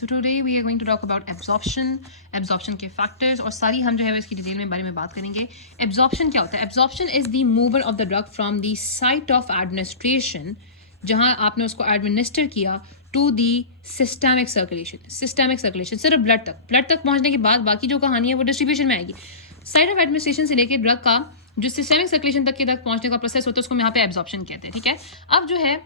So today we are going to talk about absorption के factors और सारी हम जो है इसकी डिटेल में बारे में बात करेंगे. Absorption क्या होता है? Absorption is the mover of the drug from the site of administration, जहाँ आपने उसको administer किया to the systemic circulation सिर्फ ब्लड तक पहुँचने के बाद बाकी जो कहानी है वो डिस्ट्रीब्यूशन में आएगी. साइट ऑफ एडमिनिस्ट्रेशन से लेकर ड्रग का जो सिस्टमिक सर्कुलेशन तक पहुँचने का प्रोसेस होता है उसको यहाँ पे एब्जॉर्प्शन कहते हैं. ठीक है, अब जो है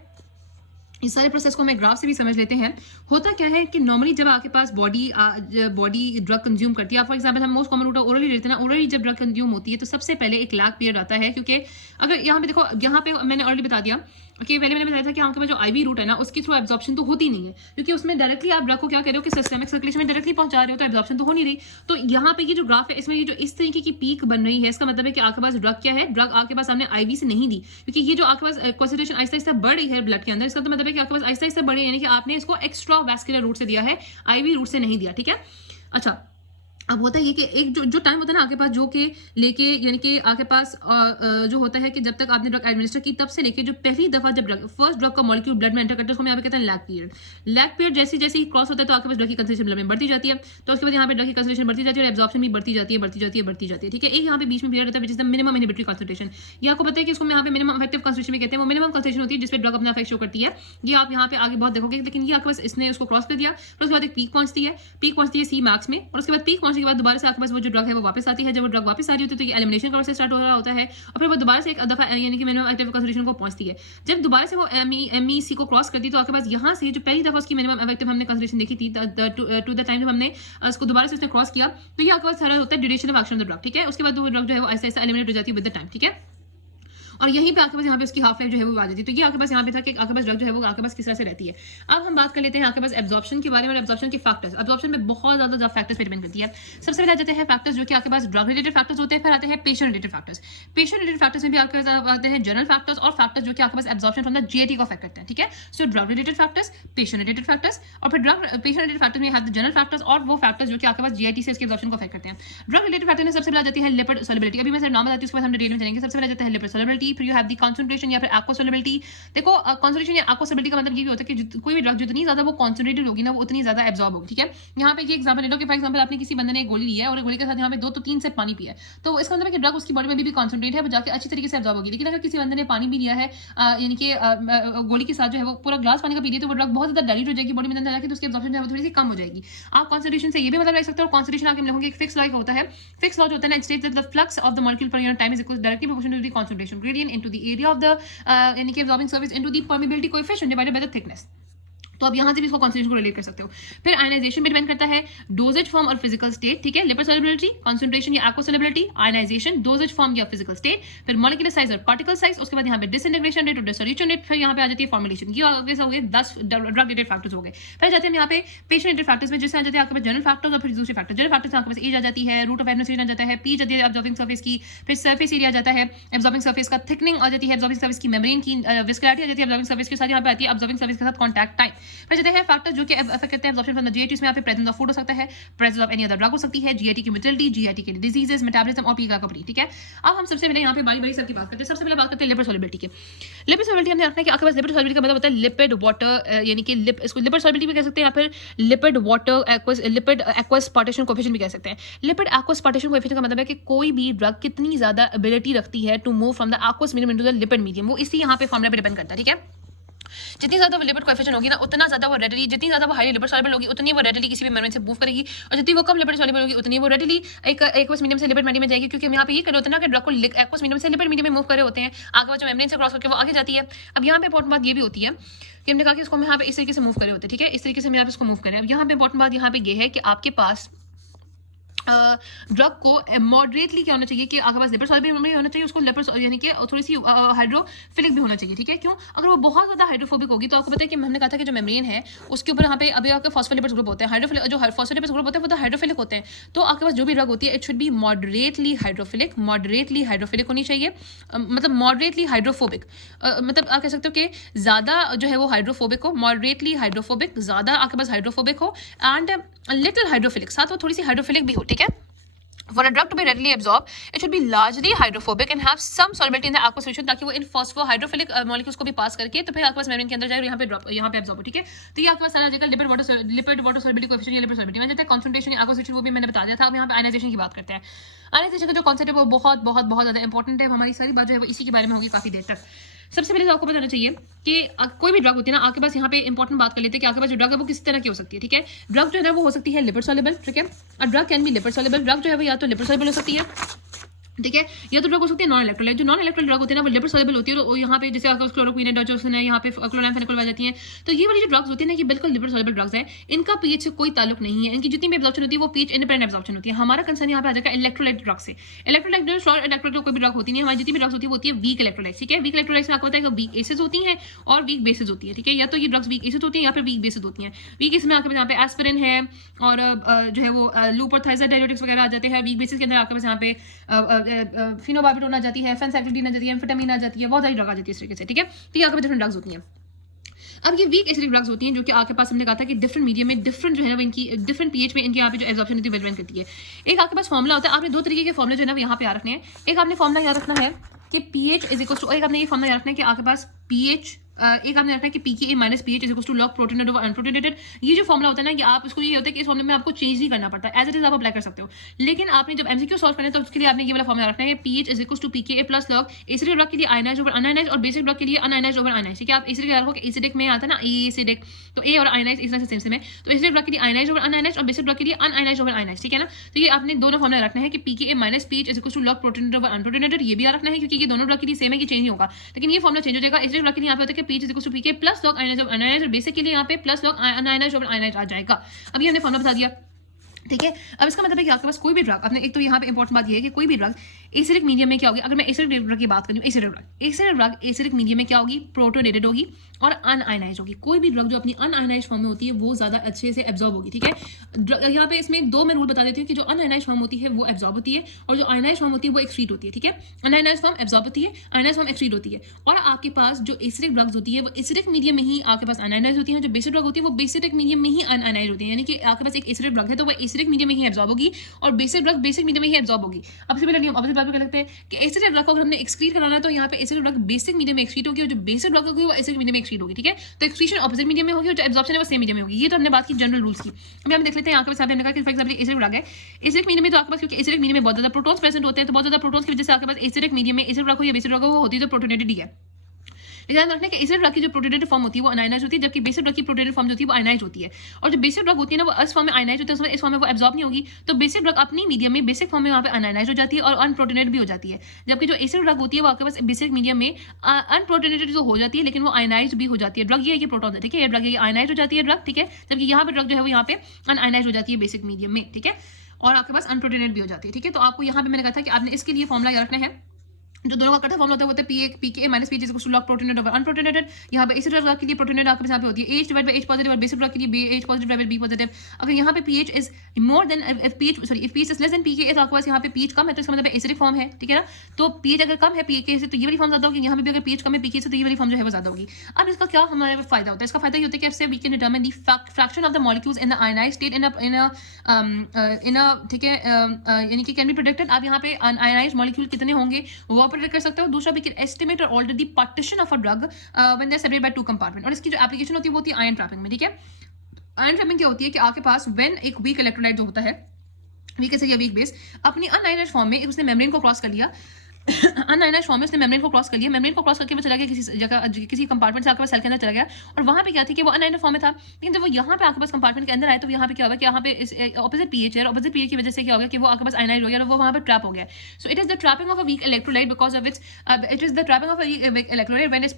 इस सारे प्रोसेस को हमें ग्राफ से भी समझ लेते हैं. होता क्या है कि नॉर्मली जब आपके पास बॉडी ड्रग कंज्यूम करती है, फॉर एग्जांपल हम मोस्ट कॉमन रूट ओरली लेते हैं ना, ओरली जब ड्रग कंज्यूम होती है तो सबसे पहले एक लैग पीरियड आता है. क्योंकि अगर यहाँ पे देखो, यहाँ पे मैंने ऑलरेडी बता दिया कि पहले मैंने बताया था कि आपके पास जो आईवी रूट है ना उसकी थ्रू एब्जॉर्प्शन तो होती नहीं है, क्योंकि उसमें डायरेक्टली आप ड्रग को क्या कह रहे हो कि सिस्टमिक सर्कुलेशन में डायरेक्टली पहुंचा रहे हो, तो एब्जॉर्प्शन तो हो नहीं रही. तो यहाँ पे ये जो ग्राफ है इसमें ये जो इस तरीके की पीक बन रही है, इसका मतलब है कि आपके पास ड्रग क्या है, ड्रग आपके पास हमने आईवी से नहीं दी, क्योंकि ये जो आपके पास कॉन्सेंट्रेशन आहिस्ता आहिस्ता बढ़ रही है ब्लड के अंदर, इसका तो मतलब है कि आपके पास आहिस्ता आहिस्ता बढ़े, यानी कि आपने इसको एक्स्ट्रा वैस्कुलर रूट से दिया है, आईवी रूट से नहीं दिया. ठीक है, अच्छा अब होता है ये कि एक जो टाइम होता है ना आपके पास जो कि लेके, यानी कि आपके पास जो होता है कि जब तक आपने ड्रग एडमिनिस्टर की तब से लेके जो पहली दफा जब फर्स्ट ड्रग का मॉलिक्यूल ब्लड में एंटर करता है उसको हम यहाँ पे कहते हैं लैग पीरियड. जैसे जैसे ही क्रॉस होता है तो आपके पास ड्रग की कंसंट्रेशन ब्लड में बढ़ती जाती है, तो उसके बाद यहाँ पे ड्रग की कंसंट्रेशन बढ़ती जाती है और एब्जॉर्प्शन भी बढ़ती जाती है. ठीक है, एक यहाँ पे बीच में पीरियड होता है जिसका मिनिमम इनहिबिटरी कंसंट्रेशन. ये आपको पता है कि इसको यहाँ पे मिनिमम इफेक्टिव कंसंट्रेशन में कहते हैं. वो मिनिमम कंसंट्रेशन होती है जिसपे ड्रग अपना इफेक्ट शो करती है. ये आप यहाँ पे आगे बहुत देखोगे, लेकिन ये आपके पास इसने उसको क्रॉस कर दिया, फिर उसके बाद एक पीक पहुंचती है सी मैक्स में, और उसके बाद पीक पहुंचने के बाद दोबारा से आपके पास वो जो ड्रग है वो वापस आती है. जब वो ड्रग वापस आ रही होती है तो ये एलिमिनेशन का प्रोसेस स्टार्ट हो रहा होता है, और फिर वो दोबारा से एक दफा यानी कि मिनिमम एक्टिव कंसंट्रेशन को पहुंचती है. जब दोबारा से वो एमईसी को क्रॉस करती है तो आपके पास यहाँ से जो पहली दफा उसकी मिनिमम इफेक्टिव हमने कंसंट्रेशन देखी थी टू द टाइम जब हमने उसको दोबारा से उसने क्रॉस किया, तो ये आपके पास सारा होता है duration of action of the drug. ठीक है, उसके बाद वो ड्रग जो है वो ऐसा ऐसा एलिमिनेट हो जाती है विद द टाइम. ठीक है, और यहीं पे आपके पास यहाँ पे उसकी हाफ लाइफ जो है वो आ जाती है. तो ये आपके पास यहाँ पे था कि आपके पास ड्रग जो है वो आपके पास किस तरह से रहती है. अब हम बात कर लेते हैं आपके पास एब्जॉर्प्शन के बारे में, एब्जॉर्प्शन के फैक्टर्स. एब्जॉर्प्शन में बहुत ज्यादा फैक्टर्स पे डिपेंड करती है. सबसे पहले आ जाते हैं फैक्टर्स जो कि आपके पास ड्रग रिलेटेड फैक्टर्स होते हैं, फिर आते हैं patient related factors. Patient related factors में भी आपके पास आते हैं जनरल फैक्टर्स और फैक्टर्स जो कि आपके पास एब्जॉर्प्शन फ्रॉम द जीआईटी को अफेक्ट करते हैं. ठीक है, so drug related factors, patient related factors, और फिर ड्रग पेशेंट रिलेटेड फैक्टर्स में हैव द जनरल फैक्टर्स और वो फैक्टर्स जो कि आपके पास जीआईटी से इसके एब्जॉर्प्शन को अफेक्ट करते हैं. ड्रग रिलेटेड फैक्टर में सबसे पहले आ जाती है लिपिड सॉल्युबिलिटी. अभी मैं सिर्फ नाम बताती हूँ, उसके बाद हम डिटेल में जाएंगे. सबसे पहले आ जाता है लिपिड सॉल्युबिलिटी, फिर यू हैव द कंसंट्रेशन या फिर एक्वा सॉल्युबिलिटी. देखो कंसंट्रेशन या एक्वा सॉल्युबिलिटी का मतलब ये भी होता है कि कोई भी ड्रग जितनी ज्यादा वो कंसंट्रेटेड होगी ना वो उतनी ज्यादा एब्जॉर्ब होगी. ठीक है, यहाँ पे ये एग्जांपल ले लो कि फॉर एग्जांपल आपने किसी बंदे ने एक गोली लिया है और गोली के साथ यहाँ पे 2 तो 3 से पानी पिया है, तो इसका मतलब है कि ड्रग उसकी बॉडी में भी कंसंट्रेट है, वो जाके अच्छी तरीके से एब्जॉर्ब होगी. लेकिन अगर किसी बंदे ने पानी भी लिया है यानी कि गोली के साथ जो है वो पूरा ग्लास पानी का पी लिया, तो वो ड्रग बहुत ज्यादा डाइल्यूट हो जाएगी बॉडी में अंदर जाके, तो उसकी एब्जॉर्प्शन जो है वो थोड़ी सी कम हो जाएगी. आप कंसंट्रेशन से ये भी मतलब रख सकते हो, और कंसंट्रेशन आके हम लिखोगे एक फिक्स लॉ होता है. फिक्स लॉ जो होता है ना, it states that the flux of the molecule per unit time is equal directly proportional to the concentration gradient into the area of the यानी कि absorbing surface into the permeability coefficient divided by the thickness. तो अब यहाँ से भी इसको concentration को relate कर सकते हो. फिर आयनाइजेशन भी डिपेंड करता है, डोजेज फॉर्म और फिजिकल स्टेट. ठीक है, लिपिड सॉल्युबिलिटी, कंसंट्रेशन या aqua solubility, ionization, dosage form या फिजिकल स्टेट, फिर मॉलिक्यूलर साइज और पार्टिकल साइज, उसके बाद यहाँ पे डिसइंटीग्रेशन रेट और डिसोल्यूशन रेट, फिर यहाँ पे आ जाती है फॉर्मुलेशन. ये ऑब्वियस हो गए 10 ड्रग रिलेटेड फैक्टर्स हो गए. फिर जाते हैं यहाँ पे पेशेंट रिलेटेड फैक्टर्स में, जिससे आ जाते हैं आपके पास जनरल फैक्टर्स और फिर दूसरे फैक्टर. जनरल फैक्टर्स आपके पास एज आ जाती है, रूट ऑफ एडमिनिस्ट्रेशन आ जाता है, पी जाती है एब्जॉर्बिंग सर्फेस की, फिर सर्फेस एरिया आ जाता है, एब्जॉर्बिंग सर्फेस का थिकनिंग आ जाती है, एब्जॉर्बिंग सर्फेस की मेम्ब्रेन की विस्कोसिटी आ जाती है, एब्जॉर्बिंग सर्फेस के साथ यहाँ पे आती है एब्जॉर्बिंग सर्फेस के साथ कॉन्टैक्ट टाइम. फिर जाते हैं फैक्टर जो कि अफेक्ट करते हैं एब्जॉर्प्शन फ्रॉम द जीआईटी. इसमें यहाँ पे प्रेजेंस ऑफ फूड हो सकता है, presence of any other drug हो सकती है, जीआईटी की मोटिलिटी, जीआईटी के डिजीजेस, मेटाबॉलिज्म और पी का कपड़ी. ठीक है, अब हम सबसे पहले यहाँ पे बारी बारी सबकी बात करते हैं. सबसे पहले बात करते हैं लिपिड सॉल्युबिलिटी की. लिपिड सॉल्युबिलिटी हमने रखना है कि आपके पास लिपिड सॉल्युबिलिटी का मतलब होता है लिपिड वाटर, यानी कि इसको लिपिड सॉल्युबिलिटी भी कह सकते हैं या फिर lipid water aqueous, lipid aqueous partition coefficient भी कह सकते हैं. लिपिड एक्वस पार्टीशन कोएफिशिएंट का मतलब है कि कोई भी ड्रग कितनी ज्यादा एबिलिटी रखती है to move from the aqueous medium into the lipid medium, वो इसी यहाँ पे फॉर्मूला पे डिपेंड करता है. ठीक है, जितनी ज्यादा वो लिपिड कोएफिशिएंट होगी ना उतना ज्यादा वो रेडिली, जितनी ज्यादा वो हाई लिपिड सॉल्युबल होगी उतनी वो रेडिली किसी भी मेम्ब्रेन से मूव करेगी, और जितनी वो कम लिपिड सॉल्युबल होगी उतनी वो रेडिली एक एक्वस मीडियम से लिपिड मीडियम में जाएगी. क्योंकि हम यहाँ पे ये कर रहे होते हैं ना कि ड्रग को एक्वस मीडियम से लिपिड मीडियम में मूव कर रहे होते हैं, आगे बाद जो मेम्ब्रेन से क्रॉस करके वो आगे जाती है. अब यहाँ पे इंपॉर्टेंट बात ये भी होती है कि हमने कहा कि इसको हम यहाँ पे इस तरीके से मूव कर रहे होते हैं. ठीक है, इस तरीके से हम यहाँ पे इसको मूव करें. अब यहाँ पे इंपॉर्टेंट बात यहाँ पे ये है कि आपके पास ड्रग को मॉडरेटली क्या होना चाहिए कि आपके पास लिपिड सॉल्युबल भी होना चाहिए, उसको लिपिड यानी कि थोड़ी सी हाइड्रोफिलिक भी होना चाहिए. ठीक है, क्यों? अगर वो बहुत ज्यादा हाइड्रोफोबिक होगी तो आपको पता है कि हमने कहा था कि जो मेम्ब्रेन है उसके ऊपर यहाँ पे अभी आपके फॉस्फोलिपिड्स ग्रुप होते हैं, हाइड्रोफिलिक जो फॉस्फोलिपिड्स ग्रुप होते हैं वो तो हाइड्रोफिलिक होते हैं. तो आपके पास जो भी ड्रग होती है it should be moderately hydrophilic होनी चाहिए, मतलब मॉडरेटली हाइड्रोफोबिक, मतलब आप कह सकते हो कि ज्यादा जो है वो हाइड्रोफोबिक हो, मॉडरेटली हाइड्रोफोबिक, ज्यादा आपके पास हाइड्रोफोबिक हो, एंड लिटिल हाइड्रोफिलिक, साथ वो थोड़ी सी हाइड्रोफिलिक भी हो. ठीक है, For a drug to be readily absorbed, it should be largely hydrophobic and have some solubility in the aqueous solution, ताकि वो इन phosphohydrophilic molecules को भी पास करके तो फिर aqueous membrane के अंदर जाए और यहाँ पे absorb हो, ठीक है। तो ये आपके पास सारा जाएगा लिपिड वाटर solubility coefficient या लिपिड solubility में जाता है। concentration aqueous solution वो भी मैंने बता दिया था। अब यहाँ पे ionization की बात करते हैं। ionization का जो concept है वो बहुत बहुत बहुत ज़्यादा इंपॉर्टेंट है। हमारी सारी बात जो है वो इसी के बारे में होगी काफ़ी देर तक। सबसे पहले तो आपको बताना चाहिए कि कोई भी ड्रग होती है ना, आपके पास यहाँ पे इंपॉर्टेंट बात कर लेते हैं कि आपके पास जो ड्रग है वो किस तरह की हो सकती है, ठीक है। ड्रग जो है ना वो हो सकती है लिपिड सॉल्युबल, ठीक है। और drug can be lipid soluble, drug जो है वो या तो लिपिड सॉल्युबल हो सकती है, ठीक है, या तो ड्रग हो सकती है नॉन इलेक्ट्रोलाइट। जो नॉन इलेक्ट्रोलाइट ड्रग होती है ना वो लिपिड सॉल्युबल होती है। तो यहाँ पे जैसे आपको क्लोरोक्वीन है, डोजोसिन है, यहाँ पे क्लोराम्फेनिकोल आ जाती है। तो ये वाली जो ड्रग्स होती है ना ये बिल्कुल लिपिड सॉल्युबल ड्रग्स है। इनका पीएच से कोई ताल्लुक नहीं है। इनकी जितनी भी एब्जॉर्प्शन होती है वो पीएच इंडिपेंडेंट एब्जॉर्प्शन होती है। हमारा कंसर्न यहाँ पे आ जाएगा इलेक्ट्रोलाइट ड्रग से। इलेक्ट्रोलाइट जो शॉर्ट इलेक्ट्रोलाइट कोई भी ड्रग होती नहीं है। हमारी जितनी भी ड्रग्स होती है वीक इलेक्ट्रोलाइट, ठीक है। वीक इलेक्ट्रोलाइट में आपको पता है कि वीक एसिड्स होती हैं और वीक बेसिस होती है, ठीक है। या तो ये ड्रग्स वीक एसिड होती है या फिर वीक बेसिस होती हैं। वीक इसमें आपके पास यहाँ पे एस्पिरिन है और जो है वो लूपोथाइजाइड डायरेटिक्स वगैरह आ जाते हैं। वीक बेसिस के अंदर आपके पास यहाँ पे फिनोबार्बिटोन आ जाती है, फेंसाइक्लोडीन आ जाती है, एम्फेटामिन आ जाती है, बहुत सारी ड्रग आ जाती है इस तरीके से, ठीक है। तो ये आपके पास डिफरेंट ड्रग्स होती हैं। अब ये वीक एसिडिक ड्रग्स होती हैं जो कि आपके पास हमने कहा था कि डिफरेंट मीडियम में डिफरेंट जो है ना इनकी डिफरेंट पीएच में इनकी यहाँ पे जो एब्जॉर्प्शन होती है वेरिएट करती है। एक आपके पास फॉर्मुला होता है, आपने दो तरीके के फॉर्मुले जो है ना यहाँ पे याद रखने हैं। एक आपने फॉर्मुला याद रखना है कि पीएच इज इक्वल टू, एक आपने ये फॉर्मुला याद रखना है कि आपके पास पीएच एक आपने रखना है कि pK minus pH is equal to log protonated over unprotonated. ये जो फॉर्मुला होता है ना, ये आप इसको ये होता है कि इस फॉर्मुले में आपको चेंज नहीं करना पड़ता, एज इट इज आप अप्लाई कर सकते हो। लेकिन आपने जब एमसीक्यू सॉल्व करना है तो उसके लिए आपने ये वाला फॉर्मुला रखना है, pH is equal to pK plus log acidic drug के लिए आयनाइज ओवर अनआयनाइज और बेसिक ड्रग के लिए अनआयनाइज ओवर आयनाइज, ठीक है। आप एसिडिक रखो कि एसिडिक में आता है ना एसिडिक, तो ए और आयनाइज इस तरह से सेम है। तो एसिडिक ड्रग के लिए आयनाइज ओवर अनआयनाइज और बेसिक ड्रग के लिए अनआयनाइज ओवर आयनाइज, ठीक है ना। तो ये आपने दोनों फॉर्मुला रखना है कि pK minus pH is equal to log protonated over unprotonated. ये भी याद रखना है क्योंकि ये दोनों ड्रग के लिए सेम है कि चेंज नहीं होगा। लेकिन ये फॉर्मुला चेंज हो जाएगा। एसिडिक ड्रग के लिए यहाँ पे होता है कि pH is equal to pK plus log unionise और बेसिक के लिए यहाँ पे plus log unionise over ionise आ जाएगा। अभी हमने फॉर्मुला बता दिया, ठीक है। अब इसका मतलब है कि आपके पास कोई भी ड्रग, आपने एक तो यहाँ पे इंपॉर्टेंट बात ये है कि कोई भी ड्रग एसिडिक मीडियम में क्या होगी। अगर मैं एसिडिक ड्रग की बात करूँ, एसिडिक ड्रग एसिडिक मीडियम में क्या होगी, प्रोटोनेटेड होगी और अनआयनाइज होगी। कोई भी ड्रग जो अपनी अनआयनाइज फॉर्म में होती है वो ज्यादा अच्छे से एब्जॉर्ब होगी, ठीक है। यहाँ पे इसमें दो मैं रूल बता देती हूँ कि जो अनआयनाइज फॉर्म होती है वो एब्जॉर्ब होती है और जो आयनाइज फॉर्म होती है वो एक्सक्रीट होती है, ठीक है। अनआयनाइज फॉर्म एब्जॉर्ब होती है, आयनाइज फॉर्म एक्सक्रीट होती है। और आपके पास जो एसिडिक ड्रग्स होती है वो एसिडिक मीडियम में ही आपके पास अनआयनाइज होती है। जो बेसिक ड्रग होती है वो बेसिक मीडियम में ही अनआयनाइज होती है। यानी कि आपके पास एक एसिडिक ड्रग है तो वो एसिडिक मीडियम में ही एब्जॉर्ब होगी और बेसिक ड्रग बेसिक मीडियम में ही एब्जॉर्ब होगी। अब सिमिलरली हम ऑपोजिट बात कर सकते हैं कि एसिडिक ड्रग को अगर हमने एक्सक्रीट कराना है तो यहाँ पे एसिडिक ड्रग बेसिक मीडियम में एक्सक्रीट होगी और जो बेसिक ड्रग होगी वो एसिडिक मीडियम में एक्सक्रीट होगी, ठीक है। तो एक्सक्रीशन ऑपोजिट मीडियम में होगी और जो एब्जॉर्प्शन है वो सेम मीडियम में होगी। ये तो हमने बात की जनरल रूल्स की। अभी हम देख लेते हैं यहाँ पे हमने कहा कि फॉर एग्जांपल एसिडिक ड्रग है, एसिडिक मीडियम में तो आपके पास क्योंकि एसिडिक मीडियम में बहुत ज्यादा प्रोटॉन्स प्रेजेंट होते हैं तो बहुत ज्यादा प्रोटॉन्स की वजह से आपके पास एसिडिक मीडियम में एसिडिक ड्रग हो या बेसिक ड्रग हो होती है तो प्रोटोनेटेड ही है। ध्यान रखना कि एसिड ड्रग की जो प्रोटोनेटेड फॉर्म होती है वो अनायनाइज होती है, जबकि बेसिक ड्रग की प्रोटोनेटेड फॉर्म जो होती है वो आयनाइज होती है। और जो बेसिक ड्रग होती है ना वो इस फॉर्म में आयनाइज होती है, उसमें इस फॉर्म में वो एब्जॉर्ब नहीं होगी। तो बेसिक ड्रग अपनी मीडियम में बेसिक फॉर्म में वहाँ पे अनायनाइज हो जाती है और अनप्रोटोनेटेड भी हो जाती है। जबकि जो एसिड ड्रग होती है वो आपके पास बेसिक मीडियम में अनप्रोटोनेटेड जो हो जाती है लेकिन वो आयनाइज भी हो जाती है। ड्रग ये है कि प्रोटॉन है, ठीक है। ये ड्रग ये आयनाइज हो जाती है ड्रग, ठीक है। जबकि यहाँ पे ड्रग जो है वो यहाँ पे अनआयनाइज हो जाती है बेसिक मीडियम में, ठीक है। और आपके पास अनप्रोटोनेटेड भी हो जाती है, ठीक है। तो आपको यहाँ पे मैंने कहा था कि आपने इसके लिए फॉर्मुला याद रखना है। जो दोनों का कट फॉर्म होता है वो होता है pK minus pH equal to log protonated over unprotonated. यहाँ पे एसिड ड्रग के लिए प्रोटोनेटेड आपके यहाँ पे होती है H divide by H positive और बेसिक ड्रग के लिए H positive divide by B positive. अगर यहाँ पे pH is more than if pH is less than pK तो आपके पास यहाँ पे pH कम है तो इसका मतलब एसिडिक फॉर्म है, ठीक है ना। तो pH अगर कम है pK से तो ये वाली फॉर्म ज्यादा होगी, यहाँ पे भी अगर pH कम है pK से तो ये वाली फॉर्म जो है वो ज्यादा होगी। अब इसका क्या हमारे फायदा होता है, इसका फायदा ये होता है कि इससे we can determine the fraction of the molecules in the ionised state in a ठीक है, यानी कि कैन बी प्रेडिक्टेड। आप यहाँ पे आयनाइज्ड मॉलिक्यूल कितने होंगे वो आप प्रेडिक्ट कर सकते हो। दूसरा we can estimate or alter the partition of a drug when they are separated by two compartment। और इसकी जो एप्लीकेशन होती है वो होती है आयन ट्रैपिंग में, ठीक है। आयन ट्रैपिंग क्या होती है कि आपके पास व्हेन एक वीक इलेक्ट्रोलाइट जो होता है वीक ऐसे या वीक बेस अपनी अनआयनाइज्ड फॉर्म में उसने मेम्ब्रेन को क्रॉस कर लिया अनआयनाइज्ड फॉर्म में उसने मेम्ब्रेन को क्रॉस कर लिया, मेम्ब्रेन को क्रॉस करके वो चला गया किसी जगह किसी कंपार्टमेंट से आपके पास सेल के अंदर चला गया और वहाँ पे क्या थी कि वो अनआयनाइज्ड फॉर्म में था। लेकिन जब वो यहाँ पे आपके पास कंपार्टमेंट के अंदर आया तो यहाँ पे क्या होगा कि यहाँ पे ऑपोजिट पीएच है, ऑपोजिट पीएच की वजह से क्या होगा कि वो आपके पास आयनाइज्ड हो गया और वो वहाँ पे ट्रैप हो गया। So it is the trapping of a weak electrolyte because of it is the trapping of a electrolyte when it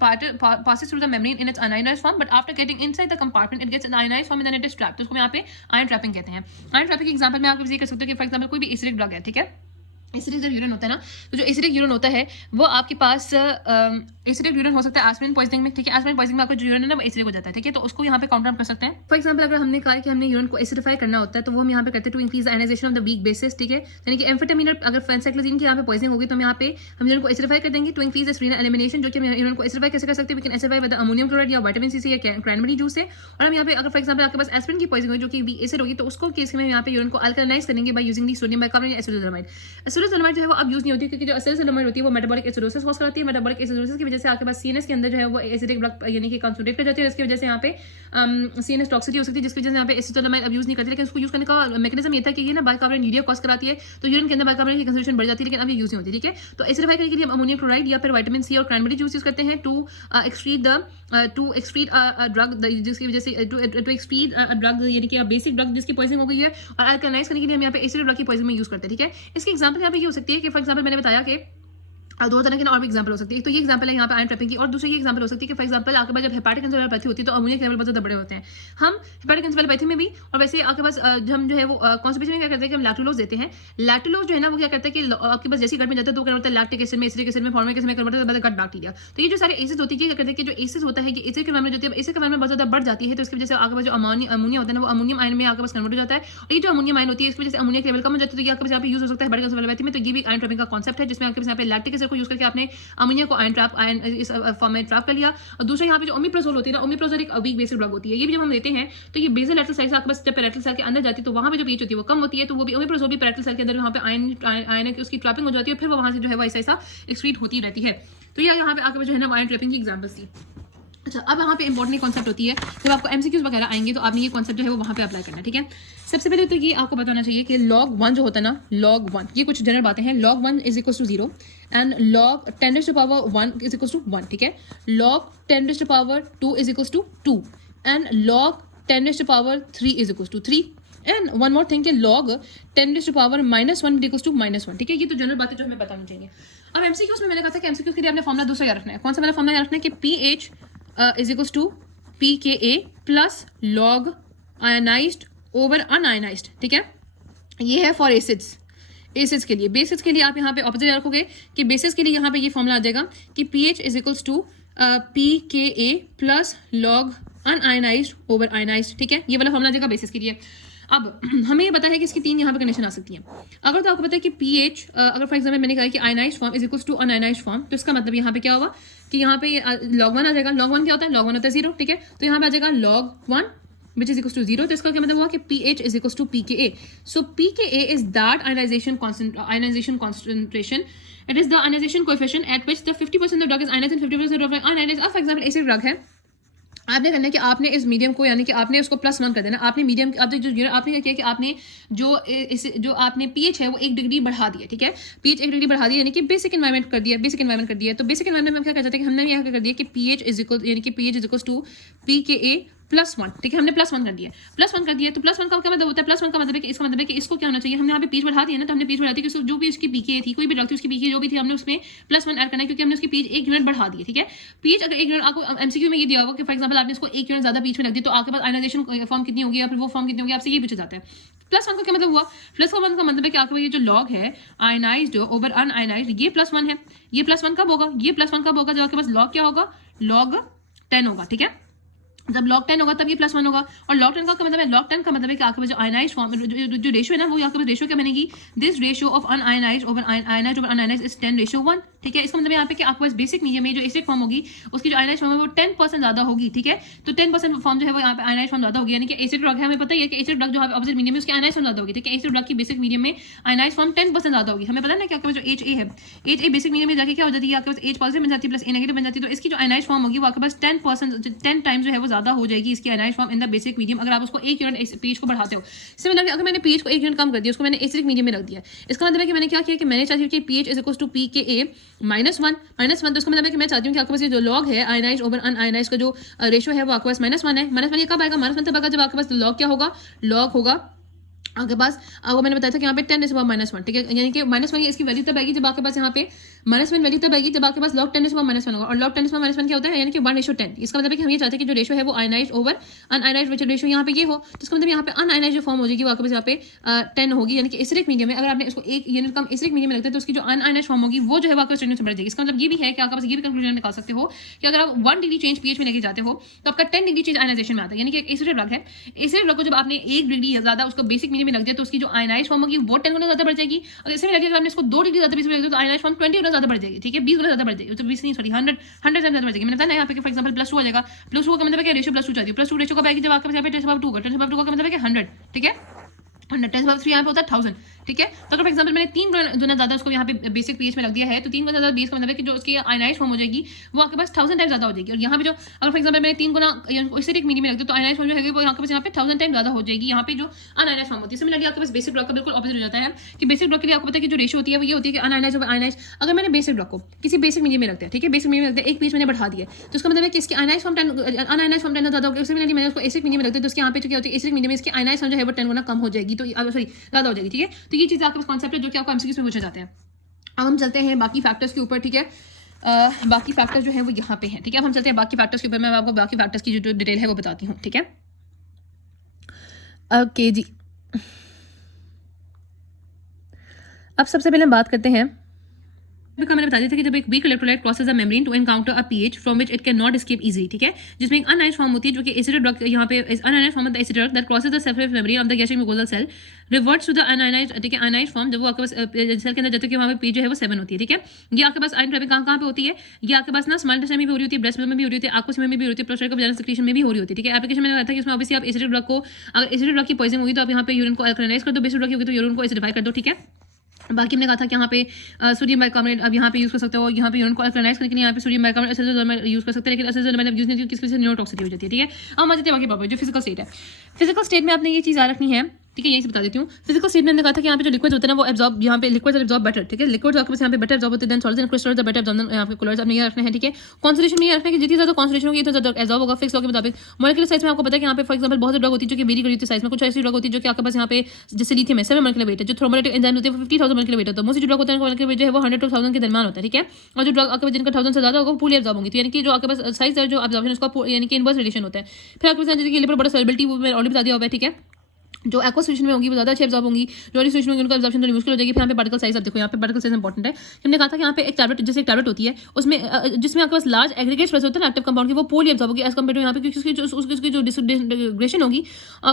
passes through the membrane in its ionized form, but after getting inside the compartment it gets an ionized form and then it is trapped। तो उसको यहाँ पे ion trapping कहते हैं। Ion trapping के example में आप ये कर सकते हो कि फॉर एग्जांपल कोई भी एसिडिक ड्रग है, ठीक है। एसिडिक जब यूरिन होता है ना तो जो एसिडिक यूरिन होता है वो आपके पास एसिडिक यूरिन हो सकता है एस्पिरिन पॉइजनिंग में, ठीक है। एस्पिरिन पॉइजनिंग में आपका जो यूरिन है ना वो एसिडिक हो जाता है, ठीक है। तो उसको यहाँ पे काउंटर कर सकते हैं। फॉर एग्जांपल अगर हमने कहा कि हमने यूरिन को एसिडिफाई करना होता है तो वो हम यहाँ पे करते हैं to increase the ionization of the weak bases, ठीक है। यानी कि एम्फेटामिन अगर फेनसाइक्लोजीन की यहाँ पे पॉइजनिंग होगी तो हम यहाँ पे हम यूरिन को एसिडिफाई कर देंगे टू इंक्रीज द स्प्लीनल एलिमिनेशन, जो कि हम यूरिन को एसिडिफाई कैसे कर सकते हैं, we can acidify with ammonium chloride या विटामिन सी या क्रैनबेरी जूस से। और हम यहाँ पे अगर फॉर एग्जांपल आपके पास एस्पिरिन की पॉइजनिंग हो जो कि एसिड होगी तो उसको केस में यहाँ पे यूरिन को अल्कलाइज करेंगे by using the sodium bicarbonate या एसिडोसल्फाइड। एसिडोसल्फाइड जो है वो अब यूज नहीं होती क्योंकि जो एसिडोसल्फाइड होती है वो मेटाबॉलिक एसिडोसिस कॉज कराती है। मेटाबॉलिक एसिडोसिस की वजह से आपके पास सीएनएस के अंदर जो है वो एसिडिक ड्रग यानी कि कंसंट्रेट कर जाती है, इसकी वजह से यहाँ पे सीएनएस टॉक्सिसिटी हो सकती है, जिसकी वजह से यहाँ पे एसिडोसल्फाइड अब यूज नहीं करते। लेकिन उसको यूज करने का मैकेनिज्म ये था कि ये ना बाइकार्बोनेट यूरिया कॉज कराती है, तो यूरिन के अंदर बाइकार्बोनेट की कंसंट्रेशन बढ़ जाती है, लेकिन अब ये यूज नहीं होती, ठीक है। तो एसिडिफाई करने के लिए हम अमोनियम क्लोराइड या फिर विटामिन सी और क्रैनबेरी जूस यूज करते हैं टू एक्सक्रीट अ ड्रग जिसकी वजह से टू एक्सक्रीट अ ड्रग यानी कि बेसिक ड्रग जिसकी पॉइजनिंग हो गई है, और अल्कलाइज करने के लिए हम यहाँ पे एसिड ड्रग की पॉइजनिंग में यूज करते हैं, ठीक है। इसकी एग्जांपल यहाँ पे ये हो सकती है कि फॉर एग्जांपल मैंने बताया कि दो तरह के और भी एग्जांपल हो सकती है। तो ये एग्जांपल है यहाँ पे आयरन ट्रैपिंग की, और दूसरी ये एग्जांपल हो सकती है कि फॉर एग्जांपल आपके पास जब हेपाटिक एन्सेफेलोपैथी होती है तो अमोनियक लेवल बहुत ज़्यादा बड़े होते हैं। हम हेपाटिक एन्सेफेलोपैथी में भी और वैसे आपके पास हम जो है वो कॉन्स्टिपेशन में क्या करते हैं कि हम लैक्टोलोज देते हैं। लैक्टोलोज जो है ना वो क्या करता है कि आपके पास जैसे गट में जाता है तो क्या होता है लैक्टिक एसिड में, एसिडिक एसिड में, फॉर्मिक एसिड में कन्वर्ट होता है गट बैक्टीरिया। तो ये जो सारे एसिड होती है क्या करते हैं कि जो एसिड होता है ये एसिड के मामले में जो है एसिड के मामले में बहुत ज़्यादा बढ़ जाती है, तो इसकी वजह से आपके पास जो अमोनिया होता है ना वो अमोनियम आयन में आपके पास कन्वर्ट हो जाता है। और ये जो अमोनियम आयन होती है इसकी वजह से अमोनिया लेवल कम हो जाती है, तो ये आपके पास यहाँ पे यूज हो सकता है हेपाटिक एन्सेफेलोपैथी में। तो ये भी आयरन ट्रैपिंग का कॉन्सेप्ट है जिसमें आपके पास यहाँ पे लैक्टिक एसिड को यूज करके आपने अमोनिया को आयन इस फॉर्म में ट्रैप कर लिया। और दूसरा यहाँ पे जो ओमिप्रोजोल होती है ना, ओमिप्रोजोल एक वीक बेसिक ड्रग होती है, ये भी जब हम लेते हैं तो ये बेसल लेटरल सेल से आपके पास जब पैरेटल सेल के अंदर जाती है तो वहां पे जो पीएच होती है वो कम होती है, तो वो भी ओमिप्रोजोल भी पैरेटल सेल के अंदर वहां पे आयन की उसकी ट्रैपिंग हो जाती है, फिर वो वहां से जो है वो ऐसा ऐसा एक्सक्रीट होती रहती है। तो ये यहाँ पे आपके जो है ना आयन ट्रैपिंग की एग्जाम्पल थी। अच्छा, अब यहाँ पे इंपॉर्टेंट कॉन्सेप्ट होती है जब आपको एमसीक्यूज वगैरह आएंगे तो आपने ये कॉन्सेप्ट जो है वो वहाँ पे अप्लाई करना है, ठीक है। सबसे पहले तो ये आपको बताना चाहिए कि log 1 जो होता है ना, log 1 ये कुछ जनरल बातें हैं। log 1 is equal to 0 and log 10 to power 1 is equal to 1, ठीक है। log 10 to power 2 is equal to 2 and log 10 to power 3 is equal to 3 and one more thing कि log 10 to power -1 equal to -1, ठीक है। ये तो general बातें जो हमें बतानी चाहिए। अब एमसीक्यूज में मैंने कहा था कि एमसीक्यूज के लिए आपने फॉर्मुला दूसरा याद रखना है। कौन सा वाला फॉर्मुला याद रखना है कि pH is equal to pKa plus log ionized over unionized, ठीक है। ये है फॉर एसिड्स के लिए। बेसिस के लिए आप यहाँ पे ऑपोजिट रखोगे कि बेसिस के लिए यहाँ पे ये फॉर्मुला आ जाएगा कि pH is equals to pKa plus log unionized over ionized, ठीक है। ये वाला फॉर्मुला आ जाएगा बेसिस के लिए। अब हमें ये पता है कि इसकी 3 यहाँ पे कंडीशन आ सकती है। अगर तो आपको पता है कि pH अगर फॉर एग्जांपल मैंने कहा कि ionized form is equals to unionized form, तो इसका मतलब यहाँ पे क्या होगा कि यहाँ पे log 1 आ जाएगा। log 1 क्या होता है? log 1 होता है 0, ठीक है। तो यहाँ पे आ जाएगा log 1 which is equals to 0, तो इसका क्या मतलब हुआ कि pH is equals to pKa. So pKa is that ionization concentration. It is the ionization coefficient at which the 50% of the drug is ionized and 50% of the unionized. अब for example ऐसे drug है, आपने करना है कि आपने इस medium को यानी कि आपने उसको +1 कर देना। आपने मीडियम आपने क्या किया कि आपने जो आपने pH है वो 1 डिग्री बढ़ा दिया, ठीक है। pH 1 डिग्री बढ़ा दिया यानी कि बेसिक एनवायरनमेंट कर दिया। तो बेसिक एनवायरनमेंट में क्या कर सकते हैं कि हमने यहाँ क्या कर दिया कि pH इज इक्वल यानी कि pH is equal to pKa +1, ठीक है। हमने +1 कर दिया, +1 कर दिया। तो +1 का क्या मतलब होता है? +1 का मतलब है कि इसका मतलब है कि इसको क्या होना चाहिए, हमने यहाँ पे pH बढ़ा दिया ना, तो हमने pH बढ़ा दिया कि जो भी उसकी pKa थी, कोई भी ड्रग थी उसकी pKa जो भी थी हमने उसमें +1 ऐड करना है क्योंकि हमने उसकी pH 1 यूनिट बढ़ा दी है, ठीक है। pH अगर 1 यूनिट आपको एमसीक्यू में ये दिया होगा कि फॉर एग्जांपल आपने इसको 1 यूनिट ज्यादा pH में रख दी तो आपके पास आयनाइजेशन फॉर्म कितनी होगी या फिर वो फॉर्म कितनी होगी, आपसे ये पूछा जाता है। +1 का क्या मतलब हुआ? +1 का मतलब है कि आपके ये जो log है आयनाइज्ड ओवर अनआयनाइज्ड ये +1 है। ये +1 कब होगा? ये +1 कब होगा? जब आपके पास log क्या होगा? log 10 होगा, ठीक है। जब log 10 होगा तब ये +1 होगा। और log 10 का मतलब है, log 10 का मतलब है कि आपके पास जो आयनाइज्ड फॉर्म जो रेशियो है ना वो आपके पास रेशियो क्या बनेगी? This ratio of un-ionised over ionised over un-ionised is 10:1, ठीक है। इसका मतलब यहाँ पे कि आपके पास बेसिक मीडियम में जो एसिड फॉर्म होगी उसकी जो आयनाइज्ड फॉर्म है वो 10% ज्यादा होगी, ठीक है। तो 10% फॉर्म जो है वो यहाँ पे आयनाइज्ड फॉर्म ज्यादा होगी, यानी कि एसिड ड्रग है, हमें पता ही है कि एसिड ड्रग जो है ऑपोजिट मीडियम में उसकी आयनाइज्ड फॉर्म ज्यादा होगी, ठीक है। एसिड ड्रग की बेसिक मीडियम में आयनाइज्ड फॉर्म 10% ज्यादा होगी। हमें पता है ना कि आपके पास जो HA है, HA बेसिक मीडियम में जाके क्या हो जाती है, आपके पास H पॉजिटिव बन जाती है प्लस A नेगेटिव बन जाती है, तो इसकी जो आयनाइज्ड फॉर्म होगी वो आपके पास 10 टाइम्स जो है वो ज्यादा हो जाएगी इसकी ionised form in the basic medium अगर आप उसको 1 यूनिट pH को बढ़ाते हो। सिमिलरली अगर मैंने pH को 1 यूनिट कम कर दिया, उसको मैंने एसिडिक मीडियम में रख दिया, इसका मतलब है कि मैंने क्या किया कि मैंने चाहती हूँ कि pH is equal to pKa -1, तो इसका मतलब है कि मैं चाहती हूँ कि आपके पास ये जो log है आयनाइज्ड ओवर अनआयनाइज्ड का जो रेशियो है वो आपके पास -1 है। -1 ये कब आएगा? -1 तब आएगा जब आपके पास log क्या होगा? log होगा आपके पास वो मैंने बताया था कि यहाँ पे 10⁻⁻1, ठीक है, यानी कि -1 इसकी वैल्यू तब आएगी जब आपके पास यहाँ पे -1 वैल्यू तब आएगी जब आपके पास log 10⁻⁻1 होगा, और log 10⁻⁻1 क्या होता है, यानी कि 1:10। इसका मतलब है कि हम ये चाहते हैं कि जो रेशो है वो आयनाइज्ड ओवर अनआयनाइज्ड रेशो यहाँ पे ये हो, तो इसका मतलब यहाँ पे अनआयनाइज्ड जो फॉर्म हो जाएगी वो आपके पास यहाँ पे 10 होगी, यानी कि एसिडिक मीडियम में अगर आपने इसको एक यूनिट कम एसिडिक मीडियम में रखते हैं तो उसकी जो अनआयनाइज्ड फॉर्म होगी वो जो है वो आपके पास 10 से बढ़ जाएगी। इसका मतलब ये भी है कि आपके पास ये भी कंक्लूजन निकाल सकते हो कि अगर आप 1 डिग्री चेंज पीएच में लेके जाते हो तो आपका 10 डिग्री चेंज आयनाइजेशन में आता है, यानी कि एक एसिडिक ड्रग है, एसिडिक ड्रग को जब आपने 1 डिग्री ज्यादा उसको बेसिक मीडियम में रख दिया तो उसकी जो आयनाइज्ड फॉर्म होगी वो 10 गुना ज्यादा बढ़ जाएगी, और इसमें लगे आपने इसको 2 डिग्री ज्यादा बेसिक में रख दिया तो आयनाइज्ड फॉर्म 20 गुना ज्यादा बढ़ जाएगी, ठीक है, 20 गुना ज्यादा बढ़ जाएगी, तो 20 नहीं सॉरी 100 टाइम्स ज्यादा बढ़ जाएगी। मैंने बताया यहाँ पे फॉर एग्जांपल +2 आ जाएगा, +2 का मतलब है कि रेशियो +2 चाहिए, +2 रेशियो कब आएगी जब आपके पास यहाँ पे 10⁻2 का 10⁻2 का मतलब है कि 100, ठीक है, 100 10⁻3 यहाँ पे होता है 1000, ठीक है। तो अगर फॉर एग्जांपल मैंने 3 गुना ज्यादा उसको यहाँ पे बेसिक पीएच में रख दिया है तो 3 गुना ज्यादा बेस का मतलब है कि जो उसकी आयनाइज्ड फॉर्म हो जाएगी वो आपके पास 1000 टाइम्स ज्यादा हो जाएगी, और यहाँ पे जो अगर फॉर एग्जांपल मैंने 3 गुना एसिडिक मीडियम में रख दिया तो आयनाइज्ड फॉर्म जो है वो यहाँ पे 1000 टाइम्स ज्यादा हो जाएगी यहाँ पे जो अनआयनाइज्ड फॉर्म होती है। सिमिलरली आपके पास बेसिक ड्रग का बिल्कुल ऑपोजिट हो जाता है कि बेसिक ड्रग के लिए आपको पता है कि जो रेशियो होती है वो ये होती है कि अनआयनाइज्ड और आयनाइज्ड। अगर मैंने बेसिक ड्रग को किसी बेसिक मीडियम में रखते हैं, ठीक है, बेसिक मीडियम में रखते हैं, एक पीस मैंने बढ़ा दिया तो उसका मतलब है कि इसकी अनआयनाइज्ड फॉर्म 10 अनआयनाइज्ड फॉर्म 10 ज्यादा होगी, सिमिलरली मैंने उसको एसिडिक मीडियम में रखते हैं तो उसके यहाँ पे जो क्या होती है एसिडिक मीडियम में इसकी अनआयनाइज्ड फॉर्म जो है वो 10 गुना कम हो जाएगी, तो सॉरी ज्यादा हो जाएगी, ठीक है। तो ये चीज़ आपके पास कॉन्सेप्ट है जो कि आपको एमसीक्यूज में पूछे जाते हैं। अब हम चलते हैं बाकी फैक्टर्स के ऊपर, ठीक है, बाकी फैक्टर्स जो है वो यहाँ पे हैं, ठीक है। अब हम चलते हैं बाकी फैक्टर्स के ऊपर, मैं आपको बाकी फैक्टर्स की जो डिटेल है वो बताती हूँ, ठीक है। ओके जी, अब सबसे पहले हम बात करते हैं, मैंने बता दिया था कि जब एक weak electrolyte crosses a membrane to encounter a pH from which it can not escape easily, ठीक है, जिसमें एक अनआयनाइज्ड फॉर्म होती है जो कि एसिडिक ड्रग यहाँ पे unionized form of the acidic drug that crosses the surface membrane of the gastric mucosal cell reverts to the unionized, ठीक है, अनआयनाइज्ड फॉर्म जब वो आपके पास सेल के अंदर जाते हैं वहाँ पे पीएच जो है वो 7 होती है, ठीक है। ये आपके पास आयरन ट्रैपिंग कहाँ पे होती है, ये आपके पास ना स्मॉल इंटेस्टाइन में भी हो रही होती है, ब्रेस्ट में भी हो रही होती है, आंखों में भी हो रही होती है, प्रोस्टेट वजाइनल सेक्रेशन में भी हो रही होती है, ठीक है। एप्लीकेशन में बताया कि इसमें ऑब्वियसली आप एसिडिक ड्रग को, अगर एसिडिक ड्रग की पॉइजनिंग होगी तो आप यहाँ पे यूरिन को अल्कलाइज कर दो, बेसिक ड्रग की होगी तो यूरिन को एसिडिफाई कर दो, ठीक है। बाकी हमने कहा था कि यहाँ पे सोडियम बाइकार्बोनेट अब यहाँ पे यूज़ कर सकते हो, यहाँ पे यूरिन को अल्कलाइज करके यहाँ पे सोडियम बाइकार्बोनेट एसिड यूज़ कर सकते हैं, लेकिन एसिड मतलब यूज़ नहीं होती, किसी न्यूरोटॉक्सिटी हो जाती है, ठीक है। अब आ जाते हैं बाकी प्रॉपर्टी जो फिजिकल स्टेट है। फिजिकल स्टेट में आपने ये चीज़ याद रखनी है, ठीक है, यही से बता देती हूँ। फिजिकल स्टेट में हमने कहा था कि यहाँ पे जो लिक्विड होते हैं ना वो एब्जॉर्ब, यहाँ पे लिक्विड एब्जॉर्ब बेटर, ठीक है, लिक्विड आपके पास यहाँ पे बेटर एब्जॉर्ब होते हैं, solids and crystals better absorb, यहाँ पे कलर्स आपने ये रखना है, ठीक है। कॉन्सेंट्रेशन में ये रखना है कि जितनी ज्यादा कॉन्सेंट्रेशन होगी इतना ज्यादा एब्जॉर्ब होगा फिक्स लॉ के मुताबिक। मॉलिक्यूलर साइज में आपको पता है कि यहाँ पे फॉर एग्जांपल बहुत सी ड्रग होती है जो कि वेरी करी होती है साइज में, कुछ ऐसी ड्रग होती है जो कि आपके पास यहाँ पे जैसे लिथियम है 7 मोलेकुलर वेट है, जो थ्रोम्बोलिटिक एंजाइम होते हैं 50,000 मोलेकुलर वेट होता है, मोस्ट जो ड्रग होता है मोलेकुलर वेट जो है वो 100 to 1000 के दरमियान होता है, ठीक है। और जो ड्रग आपके पास जिनका 1000 से ज्यादा होगा वो पूरी एब्जॉर्ब होंगी, तो यानी कि जो आपके पास साइज है जो एब्जॉर्प्शन उसका यानी कि इनवर्स रिलेशन होता है। फिर आपके पास जैसे लिपिड बड़ा सॉल्युबिलिटी वो मैंने ऑलरेडी बता दिया हुआ है, ठीक है। जो एक्वा सोल्यूशन में होंगी वो ज़्यादा अच्छी एब्जॉर्ब होंगी, जो वाली सोल्यूशन में उनका एब्जॉर्प्शन थोड़ी मुश्किल हो जाएगी। फिर यहाँ पे पार्टिकल साइज, अब देखो यहाँ पे पार्टिकल साइज इंपॉर्टेंट है। हमने कहा था कि यहाँ पे एक टैबलेट, जैसे एक टैबलेट होती है उसमें जिसमें आपके पास लार्ज एग्रीगेट्स वैसे होते हैं ना एक्टिव कंपाउंड की, वो पोली एब्जॉर्ब होगी एज कम्पेयर टू यहाँ पे, क्योंकि उसकी जो डिसइंटीग्रेशन होगी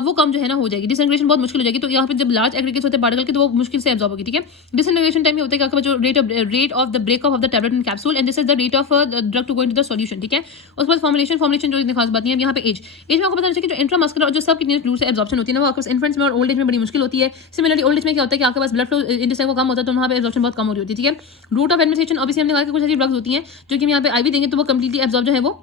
वो कम जो है ना हो जाएगी, डिसइंटीग्रेशन बहुत मुश्किल हो जाएगी। तो यहाँ पे जब लार्ज एग्रीगेट्स होते हैं पार्टिकल के तो वो मुश्किल से एब्जॉर्ब होगी, ठीक है। डिसइंटीग्रेशन टाइम में होता है कि आपके पास जो rate of the breakup of the tablet in capsule and this is the rate of drug to go into the solution, ठीक है। उसके बाद फॉर्मुलेशन जो खास बात नहीं है। यहाँ पे एज में आपको पता है कि जो इंट्रामस्कुलर और जो सब किडनी फ्लूइड से एब्जॉर्प्शन होती है ना वो आपके इन्फेंट्स में और ओल्ड एज में बड़ी मुश्किल होती है। सिमिलरली ओल्ड एज में क्या होता है कि आपके पास ब्लड फ्लो इंटेस्टाइन को कम होता है तो वहाँ पे एब्जॉर्प्शन बहुत कम हो रही होती है, ठीक है। रूट ऑफ एडमिनिस्ट्रेशन ऑब्वियसली हमने कहा कि कुछ ऐसी ड्रग्स होती हैं जो कि हम यहाँ पे आईवी देंगे तो वो कंप्लीटली एब्जॉर्ब जो है वो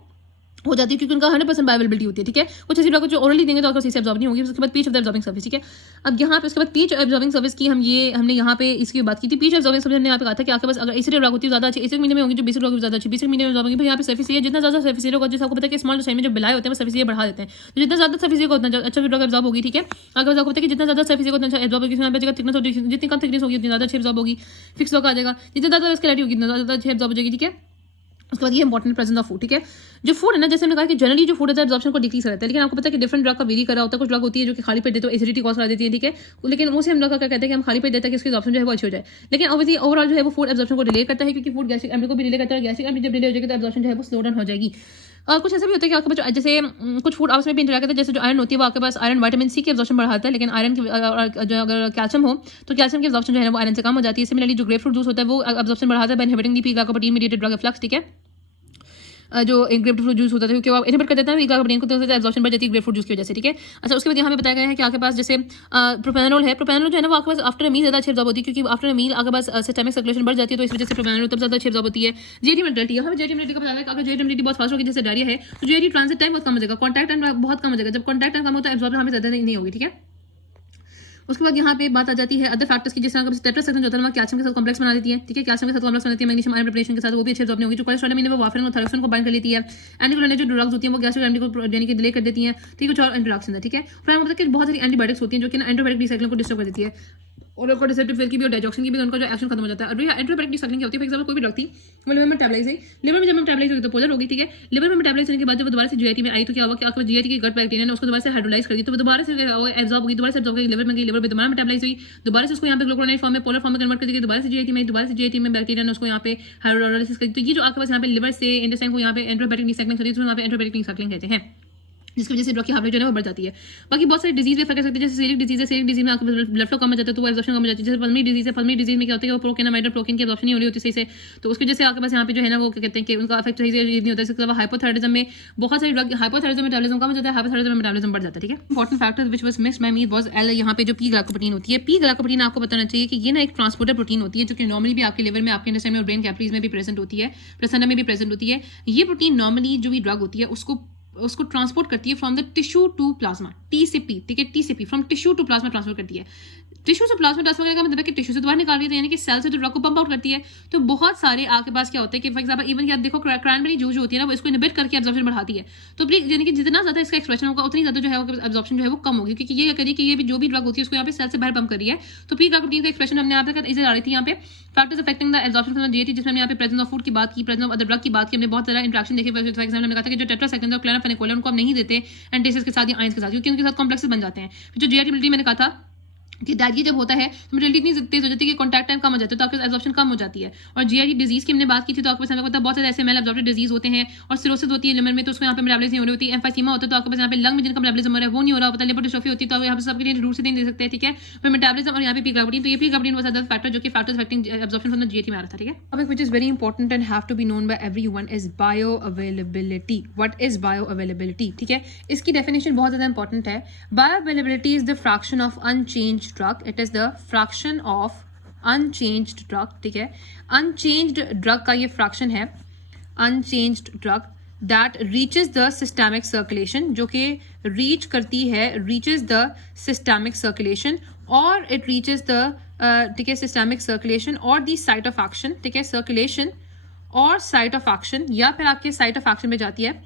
हो जाती है क्योंकि उनका 100% बायोअवेलेबिलिटी होती है, ठीक है। कुछ ऐसी ड्रग जो ओरली देंगे तो आपको सही से एब्जॉर्ब नहीं होगी। उसके बाद pH of the absorbing surface, ठीक है। अब यहाँ पे उसके बाद पीच एब्जॉर्बिंग सर्विस की हमने यहाँ पे इसकी बात की थी। पीच एब्जॉर्बिंग सर्विस हमने यहाँ पे कहा था कि आपके पास अगर एसिड ड्रग होती है ज़्यादा अच्छी, एसिड मीडियम में होगी जो बेसिक ड्रग ज़्यादा अच्छी, बेसिक मीडियम में होगी। यहाँ पे सर्फेस एरिया जितना ज़्यादा सर्फेस एरिया होगा, जैसे आपको पता है कि स्मॉल साइज में जो बिलाए होते हैं वो सर्फेस एरिया बढ़ा देते हैं, तो जितना ज़्यादा सर्फेस एरिया उतना अच्छा ड्रग एब्जॉर्ब होगी, ठीक है। अगर आपको पता है कि जितना ज़्यादा सर्फेस एरिया उतना अच्छा एब्जॉर्ब होगी, यहाँ पे थिकनेस होगी, जितनी कम थिकनेस होगी उतनी ज़्यादा अच्छी एब्जॉर्ब होगी, फिक्स लॉक आ जाएगा। जितना ज़्यादा स्केलेटी होगी उतना ज़्यादा अच्छी एब्जॉर्ब हो जाएगी, ठीक है। उसके बाद ये इंपॉर्टेंट प्रेजेंस ऑफ फूड, ठीक है। जो फूड है ना, जैसे हमने कहा कि जनरली जो फूड है एब्जॉर्प्शन को डिक्रीज करता है, लेकिन आपको पता है कि डिफरेंट ड्रग का वेरी करा होता है। कुछ ड्रग होती है जो कि खाली पेट देते हो एसिडिटी कॉज करा देती है, ठीक है। लेकिन उसे हम लोग क्या कहते हैं कि हम खाली पेट देते हैं कि उसकी एब्जॉर्प्शन जो है वो अच्छी हो जाए, लेकिन ऑब्वियसली ओवरऑल जो है वो फूड एब्जॉर्प्शन को डिले करता है क्योंकि फूड गैस्ट्रिक एसिड को भी डिले करता है। गैस्ट्रिक एसिड जब डिले हो जाएगी तो एब्जॉर्प्शन जो है वो स्लो डाउन हो जाएगी। और कुछ ऐसा भी होता है कि आपके पास जैसे कुछ फूड आपस में भी इंटरेक्ट करते हैं, जैसे जो आयरन होती है वो आपके पास आयरन विटामिन सी की एब्जॉर्प्शन बढ़ाता है, लेकिन आयरन की जो अगर कैल्शियम हो तो कैल्शियम की एब्जॉर्प्शन जो है वो आयरन से कम हो जाती है। सिमिलरली जो ग्रेपफ्रूट जूस होता है वो एब्जॉर्प्शन बढ़ाता है by inhibiting the P-glycoprotein mediated drug efflux, ठीक है। जो ग्रेपफ्रूट जूस होता है क्योंकि आप इनहिबिट कर देते हैं ग्लाइकोप्रोटीन को, तो एब्जॉर्प्शन बढ़ जाती है ग्रेपफ्रूट जूस की वजह से, ठीक है। अच्छा, उसके बाद यहाँ पे बताया गया है कि आपके पास जैसे प्रोपेनोल है, प्रोपेनोल जो है ना वो आपके पास आफ्टर मील ज़्यादा अच्छी एब्जॉर्ब होती है क्योंकि आफ्टर मील आपके पास सिस्टमिक सर्कुलेशन बढ़ जाती है, तो इस वजह से प्रोपेनोल तब ज़्यादा अच्छी एब्जॉर्ब होती है। जेटी मेलिटी, यहाँ पे जेटी मेलिटी का बताया है कि अगर जेटी मेलिटी बहुत फास्ट होगी जैसे डायरिया है तो जेटी ट्रांजिट टाइम बहुत कम हो जाएगा, कॉन्टैक्ट टाइम बहुत कम हो जाएगा। जब कॉन्टैक्ट टाइम कम होता है एब्जॉर्ब हमें ज़्यादा नहीं होगी, ठीक है। उसके बाद यहाँ पे बात आ जाती है अदर फैक्टर्स की, जैसे टेट्रासाइक्लिन जो होता है वहाँ कैल्शियम के साथ कॉम्प्लेक्स बना देती है, ठीक है, कैल्शियम के साथ कॉम्प्लेक्स बनाती है मैग्नीशियम आयन प्रिपरेशन के साथ, वो भी अच्छे एब्जॉर्ब नहीं होगी। जो कोलेस्ट्रॉल है वो वार्फरिन और थायरोक्सिन को बाइंड कर लेती है। एंटीकोलिनेटेड जो ड्रग्स होती हैं वो गैस्ट्रिक रेमेडी को देने के डिले कर देती हैं, ठीक है, कुछ और इंटरेक्शन है, ठीक है। फिर हमें पता है कि बहुत सारी एंटीबायोटिक्स होती हैं जो कि एंटीबायोटिक रिसाइक्लिंग को डिस्टर्ब कर देती है, और आपको रिसेप्टिव फेल की भी और डाइजॉक्सिन की भी उनका जो एक्शन खत्म हो जाता है। और एंटीबायोटिक रिसाइक्लिंग क्या होती है, फॉर एग्जांपल कोई भी ड्रग थी वो लिवर में मेटाबलाइज हुई, लिवर में जब मेटाबलाइज हुई तो पोलर होगी, ठीक है। लिवर में मेटाबलाइज होने के बाद जब वो दोबारा से जीआईटी में आई तो क्या हुआ कि आपको जीआईटी के गट बैक्टीरिया ने उसको दोबारा से हाइड्रोलाइज कर दी, तो वो दोबारा से एब्जॉर्ब होगी, दोबारा से एब्जॉर्ब होगी, लिवर में गई, लिवर में दोबारा मेटाबलाइज हुई, दोबारा से उसको यहाँ पे ग्लूकोनाइड फॉर्म में पोलर फॉर्म में कन्वर्ट कर दी, दोबारा से जीआईटी में, दोबारा से जीआईटी में बैक्टीरिया ने उसको यहाँ पे हाइड्रोलाइसिस कर दी। तो ये जो आपके पास यहाँ पे लिवर से इंटेस्टाइन को यहाँ पे एंटीबायोटिक रिसाइक्लिंग होती है, तो यहाँ पे एंटीबायोटिक रिसाइक्लिंग कहते हैं, जिसकी वजह से ड्रग की हाफ लाइफ जो है वो बढ़ जाती है। बाकी बहुत सारी डिजीज भी इफेक्ट कर सकती है, जैसे सीरिक डिजीज है, सीरिक डिजीज में आपके ब्लड फ्लो कम हो जाता है तो वो एब्जॉर्प्शन कम हो जाती है। जैसे पल्मोनरी डिजीज है, पल्मोनरी डिजीज में क्या होता है कि वो प्रोकेनामाइड और प्रोकेन की एब्जॉर्प्शन नहीं हो रही होती सही से, तो उसकी वजह से आपके पास यहाँ पे जो है ना वो कहते हैं कि उनका इफेक्ट सही से नहीं होता है। इसके अलावा हाइपोथायराइडिज्म में बहुत सारी ड्रग, हाइपोथायराइडिज्म मेटाबॉलिज्म कम हो जाता है, हाइपोथायराइडिज्म में मेटाबॉलिज्म बढ़ जाता है, ठीक है। Important factor which was missed by me was L, यहाँ पे जो पी ग्लाइकोप्रोटीन होती है, पी ग्लाइकोप्रोटीन आपको बताना चाहिए कि ये ना एक ट्रांसपोर्टर प्रोटीन होती है जो कि नॉर्मली भी आपके लिवर में, आपके इंटेस्टाइन में और ब्रेन कैपिलरीज में भी प्रेजेंट होती है, प्लेसेंटा में भी प्रेजेंट होती है। ये प्रोटीन नॉर्मली जो भी ड्रग होती है उसको ट्रांसपोर्ट करती है from the tissue to plasma, T से पी, ठीक है, टी से P, from tissue to plasma transfer करती है। टिश्यू से प्लाज्मा ट्रांसफर करने का मतलब है कि टिश्यू से बाहर निकाल रही है, यानी कि सेल से जो ड्रग को पंप आउट करती है। तो बहुत सारे आपके पास क्या होता है कि फॉर एग्जांपल इवन कि आप देखो क्रैनबेरी जूस जो होती है ना वो इसको इनहिबिट करके एब्जॉर्प्शन बढ़ाती है, तो यानी कि जितना ज्यादा इसका एक्सप्रेशन होगा उतनी ज्यादा जो है एब्जॉर्प्शन जो है वो कम होगी, क्योंकि ये करिए कि ये भी जो भी ड्रग होती है उसको यहाँ पे सेल से बाहर पंप कर रही है। तो पी ग्लाइकोप्रोटीन का एक्सप्रेशन हमने यहाँ पे इसे आ रही थी यहाँ पे factors affecting the absorption from GIT, जिसमें हमने यहाँ पे प्रेजेंस ऑफ फूड की बात की, प्रेजेंस ऑफ अदर ड्रग की बात की, हमने बहुत सारा इंटरेक्शन देखे। फॉर एग्जांपल हमने कहा था कि जो टेट्रासाइक्लिन और क्लोराफेनिकोल उनको हम नहीं देते एंटीसिस के साथ या आयंस के साथ, क्योंकि उनके साथ कॉम्प्लेक्सेस बन जाते हैं। जो जीआईटी मैंने कहा था कि डायरिया जब होता है तो मोटिलिटी इतनी तेज हो जाती है कि कॉन्टैक्ट टाइम कम हो जाता है, तो आपके एब्जॉर्प्शन कम हो जाती है। और जीआईटी डिजीज की हमने बात की थी तो आपके पास हमें पता है बहुत सारे ऐसे मेल एब्जॉर्प्टिव डिजीज होते हैं, और सिरोसिस होती है लिवर में तो उसको यहाँ पे मेटाबॉलिज्म नहीं हो रही होती है। एम्फाइसीमा होता है तो आपके पास यहाँ पे लंग में जिनका मेटाबॉलिज्म हो रहा है वो नहीं हो रहा होता है। लिवर डिस्ट्रॉफी होती है तो आप यहाँ पे सबके लिए रूट से नहीं दे सकते, ठीक है। फिर मेटाबॉलिज्म और यहाँ पे पी ग्लाइकोप्रोटीन, तो ये P glycoprotein was other factor जो कि factors affecting absorption from the GIT में आ रहा था, ठीक है। अब which is very important and have to be known by everyone is bioavailability. What is bioavailability, ठीक है, इसकी डेफिनेशन बहुत ज्यादा इंपॉर्टेंट है। Bioavailability is the fraction of unchanged drug, it is the fraction of unchanged drug, ठीक है। Unchanged drug का ये फ्रैक्शन है, unchanged drug that reaches the systemic circulation, जो कि रीच करती है, रीचेज द सिस्टेमिक सर्कुलेशन, और इट रीचेज द ठीक है सिस्टेमिक सर्कुलेशन और द साइट ऑफ एक्शन, ठीक है, सर्कुलेशन और साइट ऑफ एक्शन, या फिर आपके साइट ऑफ एक्शन में जाती है,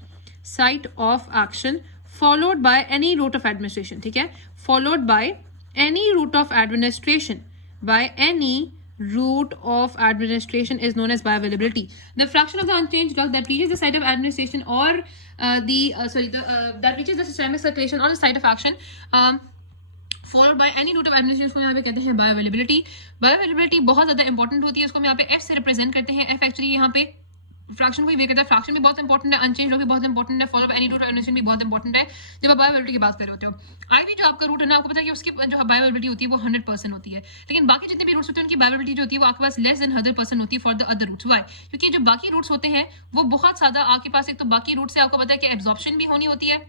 site of action followed by any route of administration, ठीक है, followed by any route of administration, by any route of administration is known as bioavailability. The fraction of the unchanged drug that reaches the site of administration or that reaches the systemic circulation or the site of action followed by any route of administration को यहाँ पे कहते हैं bioavailability. Bioavailability बहुत ज़्यादा important होती है, उसको हम यहाँ पे F से रिप्रेजेंट करते हैं। F एक्चुअली यहाँ पे फ्रैक्शन को ही वे करता है, फ्रैक्शन भी बहुत इंपॉर्टेंट है, अनचेंज भी बहुत इंपॉर्टेंट है, follow any route of administration भी बहुत इंपॉर्टेंट है जब आप बायोअवेलेबिलिटी की बात कर रहे होते हो। आईवी जो आपका रूट है ना, आपको पता है कि उसकी जो बायोअवेलेबिलिटी होती है वो 100% होती है, लेकिन बाकी जितने भी रूट्स होते हैं उनकी बायोअवेलेबिलिटी जो होती है वो आपके पास लेस देन 100% होती है for the other routes. Why? क्योंकि जो बाकी रूट्स होते हैं वो बहुत ज्यादा आपके पास, एक तो बाकी रूट से आपको पता है कि एब्जॉर्प्शन भी होनी होती है,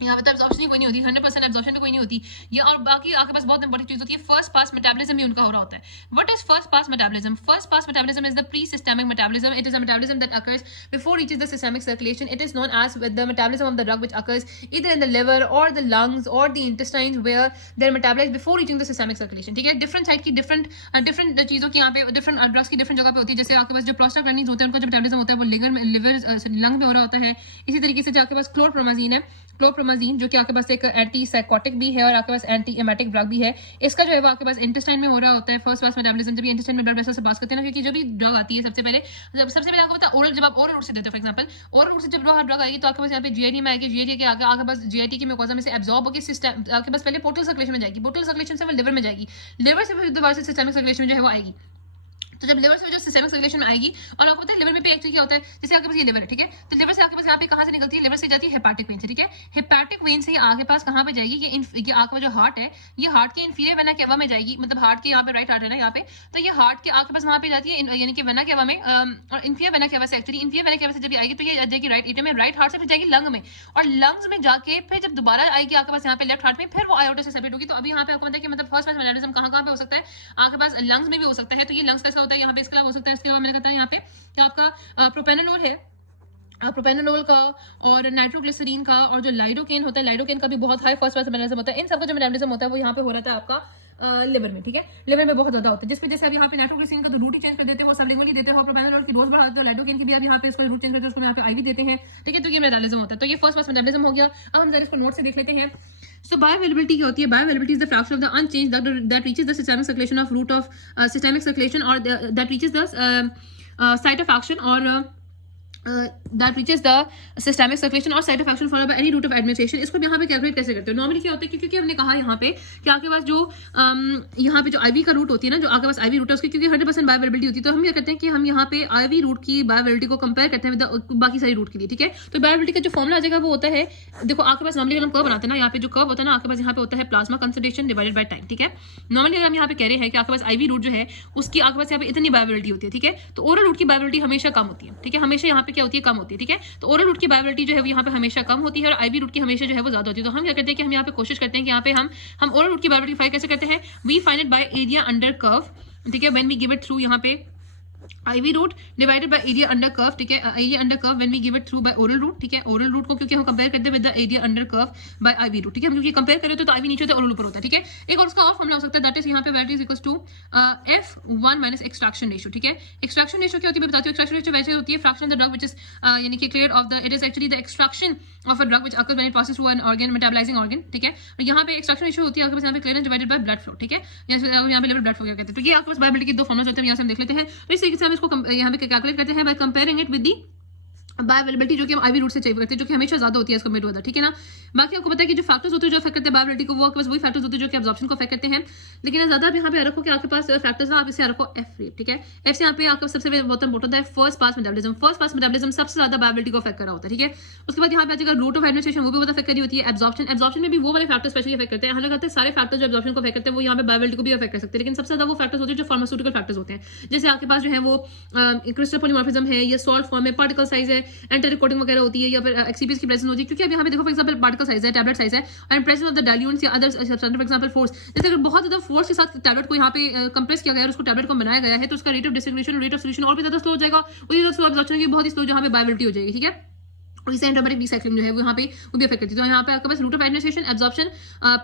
यहाँ पे तो एब्जॉर्प्शन ही कोई नहीं होती, 100% एब्जॉर्प्शन भी कोई नहीं होती ये, और बाकी आपके पास बहुत इंपॉर्टेंट चीज होती है, फर्स्ट पास मेटाबॉलिज्म भी उनका हो रहा होता है। What is first pass metabolism? First pass metabolism is the pre systemic metabolism, it is a metabolism that occurs before reaches the systemic circulation. It is known as with the metabolism of the drug which occurs either in the liver or the lungs or the intestines where they are metabolized before reaching the systemic circulation, ठीक है। Different side की different चीजों की यहाँ पे different drugs की different जगह पे होती है। जैसे आपके पास जो प्रोस्टाग्लैंडिन्स होते हैं उनका जो मेटाबॉलिज्म होता है वो लिवर लंग में हो रहा होता है। इसी तरीके से जो आपके पास क्लोरप्रोमाजीन है, क्लोरप्रोमाजीन जो कि आपके पास एक एंटी साइकोटिक भी है और आपके पास एंटी एमेटिक ड्रग भी है, इसका जो है वो आपके पास इंटेस्टाइन में हो रहा होता है। फर्स्ट पास मेटाबॉलिज्म जब इंटेस्टाइन में ब्लड वेसल से पास करते हैं ना, क्योंकि जो भी ड्रग आती है सबसे पहले आपको पता है ओरल, जब आप ओरल रूट से देते हो, फॉर एग्जांपल ओरल रूट से जब ड्रग आएगी तो आपके पास यहाँ पे जीआईटी में आएगी, जीआईटी के आगे आपके पास जीआईटी की म्यूकोसा में से एब्जॉर्ब होकर सिस्टम आपके पास पहले पोर्टल सर्कुलेशन में जाएगी, पोर्टल सर्कुलेशन से वो लिवर में जाएगी, लिवर से फिर दोबारा से सिस्टमिक सर्कुलेशन में जो है वो आएगी। तो जब लिवर से जो सिस्टमिक सर्कुलेशन में आएगी, और आपको पता है लिवर में भी एक्चुअली क्या होता है, जैसे आपके पास ये लिवर है, ठीक है, तो लिवर से आपके पास यहाँ पे कहाँ से निकलती है, लिवर से जाती है हेपाटिक वेन से, ठीक है, हेपाटिक वेन से आपके पास कहाँ पे जाएगी, ये आपका जो हार्ट है ये हार्ट के इंफीरियर वेना केवा में जाएगी, मतलब हार्ट के यहाँ पे राइट हार्ट है ना यहाँ पे, तो ये हार्ट के आपके पास वहाँ पे जाती है यानी कि वेना केवा में, और इंफीरियर वेना केवा से, एक्चुअली इंफीरियर वेना केवा से जब आएगी तो ये जाएगी राइट एट्रियम में, राइट हार्ट से फिर जाएगी लंग में, और लंग्स में जाके फिर जब दोबारा आएगी आपके पास यहाँ पे लेफ्ट हार्ट में, फिर वो आयोटा से सेपरेट होगी। तो अभी यहाँ पे आपको पता है कि मतलब फर्स्ट पास मेटाबॉलिज्म कहाँ पे हो सकता है, आपके पास लंग्स में भी हो सकता है, तो ये लंग्स कैसा होता है यहाँ पे, इसके अलावा हो सकता है, इसके अलावा मैंने कहा यहाँ पे कि आपका प्रोपेनोल है, प्रोपेनोल का और नाइट्रोग्लिसरीन का, और जो लाइडोकेन होता है, लाइडोकेन का भी बहुत हाई फर्स्ट पास मेटाबॉलिज्म होता है। इन सबका जो मेटाबॉलिज्म होता है वो यहाँ पे हो रहा था आपका लिवर में, ठीक है, लिवर में बहुत ज्यादा होता है, जिसपे जैसे अब यहाँ पे नाइट्रोग्लिसरीन का तो रूट ही चेंज कर देते हो, सबलिंगुअली देते हो, प्रोपेनोल की डोज बढ़ा देते हो, लाइडोकेन की भी अब यहाँ पे इसको रूट चेंज करते हो, उसको यहाँ पे आईवी देते हैं, ठीक है। तो ये मेटाबॉलिज्म होता है, तो ये फर्स्ट पास मेटाबॉलिज्म हो गया। अब हम जरा इसको नोट से देख लेते हैं। So bioavailability क्या होती है? Bioavailability is the fraction of the unchanged that reaches the systemic circulation of route of systemic circulation, or that reaches the site of action, or that reaches the systemic circulation or site of action followed by any route of administration। इसको यहाँ पे calculate कैसे करते हो? Normally क्या होता है, क्योंकि हमने कहा यहाँ पे कि आपके पास जो यहाँ पे जो आईवी का रूट होती है ना, जो आपके पास आईवी रूट है उसकी क्योंकि 100% बायोअवेलेबिलिटी होती है, तो हम क्या करते हैं कि हम यहाँ पे आईवी रूट की बायोअवेलेबिलिटी को कंपेयर करते हैं विद बाकी सारी रूट के लिए, ठीक है। तो बायोअवेलेबिलिटी का जो फॉर्मुला आ जाएगा वो होता है, देखो आपके पास नॉर्मली हम कर्व बनाते हैं ना, यहाँ पे जो कर्व होता है ना आपके पास यहाँ पे होता है plasma concentration divided by time, ठीक है। नॉर्मली हम यहाँ पे कह रहे हैं कि आपके पास आईवी रूट जो है उसकी आपके पास यहाँ पे इतनी बायोअवेलेबिलिटी होती है, ठीक है। तो ओरल रूट की बायोअवेलेबिलिटी हमेशा कम होती है, ठीक है, हमेशा यहाँ पे क्या होती है, कम होती है, ठीक है। तो ओरल रूट की बायोअवेलेबिलिटी जो है वो यहाँ पे हमेशा कम होती है और आईवी रूट की हमेशा जो है वो ज्यादा होती है। तो हम क्या करते हैं कि हम यहाँ पे कोशिश करते हैं कि यहाँ पे हम ओरल रूट की बायोअवेलेबिलिटी फाइंड कैसे करते हैं, we find it by area under curve, ठीक है, when we give it through यहाँ पे IV root divided by area under curve, ठीक है, area under curve when we give it through by oral root, ठीक है। oral root को क्योंकि हम कंपेयर करते हैं with the area under curve by IV root, ठीक है, हम क्योंकि कंपेयर करें तो IV नीचे होता है oral ऊपर होता है, ठीक है। एक और उसका और फॉर्मूला हो सकता है, दैट इज यहाँ पे what is equals to F1 minus extraction ratio, ठीक है। एक्सट्रैक्शन रेशियो क्या होती है मैं बताती हूँ। एक्सट्रैक्शन रेशियो वैसे होती है fraction of the drug which is यानी कि clear of the, it is actually the extraction of a drug which occurs when it passes through an organ, metabolising organ, ठीक है। और यहाँ पे एक्सट्रैक्शन रेशियो होती है आपके पास यहाँ पे clearance divided by blood flow, ठीक है, यहाँ पे लेवल ब्लड फ्लो कहते हैं। तो ये आपके पास बायोअवेलेबिलिटी के दो फॉर्मुलास होते हैं, यहाँ से हम देख लेते हैं। तो इस तरीके से हम इसको यहाँ पे कैलकुलेट करते हैं by comparing it with the bioavailability जो कि हम आईवी रूट से चाहिए करते हैं, जो कि हमेशा ज्यादा होती है इसको मेट ठीक है ना। बाकी आपको पता है कि जो फैक्टर्स होते हैं जो अफेक्ट करते हैं बायोअवेलेबिलिटी को, वो आपके पास वही फैक्टर्स होते हैं जो कि एब्जॉर्प्शन को अफेक्ट करते हैं। लेकिन ज्यादा आप यहाँ पे रखो कि आपके पास फैक्टर्स ना, आप इसे रखो एफ रेट, ठीक है। एफ से यहाँ पे आपका सबसे बहुत इंपॉर्टेंट है first pass metabolism. First pass metabolism सबसे ज्यादा बायोअवेलेबिलिटी को अफेक्ट कर रहा होता है, ठीक है। उसके बाद यहाँ पे आएगा रूट ऑफ एडमिनिस्ट्रेशन, वो भी बहुत अफेक्ट करी होती है। एब्जॉर्प्शन, एब्जॉर्प्शन में भी वो वाले फैक्टर्स स्पेशली अफेक्ट करते हैं। हमें कहते हैं सारे फैक्टर्स जो एब्जॉर्प्शन को अफेक्ट करते हैं वो यहाँ पे बायोअवेलेबिलिटी को भी अफेक्ट कर सकते हैं, लेकिन सबसे ज्यादा वो फैक्टर्स होते हैं जो फार्मास्यूटिकल फैक्टर्स होते हैं। जैसे आपके पास जो है वो क्रिस्टल पॉलीमॉर्फिज्म है, या सॉल्ट फॉर्म है, पार्टिकल साइज है, एंटेरिक कोटिंग वगैरह होती है, या फिर एक्सीपीएस की प्रेजेंस होती है। क्योंकि अब यहाँ पे देखो फॉर एग्जांपल पार्टिकल साइज है, टैबलेट साइज है, और प्रेजेंस ऑफ द डाइल्यूएंट्स या other substance, for example force, जैसे अगर बहुत ज्यादा फोर्स के साथ टैबलेट को यहाँ पे कंप्रेस किया गया है और उसको टैबलेट को बनाया गया है, तो उसका rate of distribution, rate of solution और भी ज्यादा स्लो हो जाएगा, उसी ज्यादा स्लो एब्जॉर्प्शन की बहुत ही स्लो जहाँ पे बायोअवेलेबिलिटी हो जाएगी, ठीक है। और इसे एंटीबायोटिक रिसाइक्लिंग जो है वो यहाँ पे वो भी अफेक्ट करती है। तो यहाँ पे आपके पास route of administration, absorption,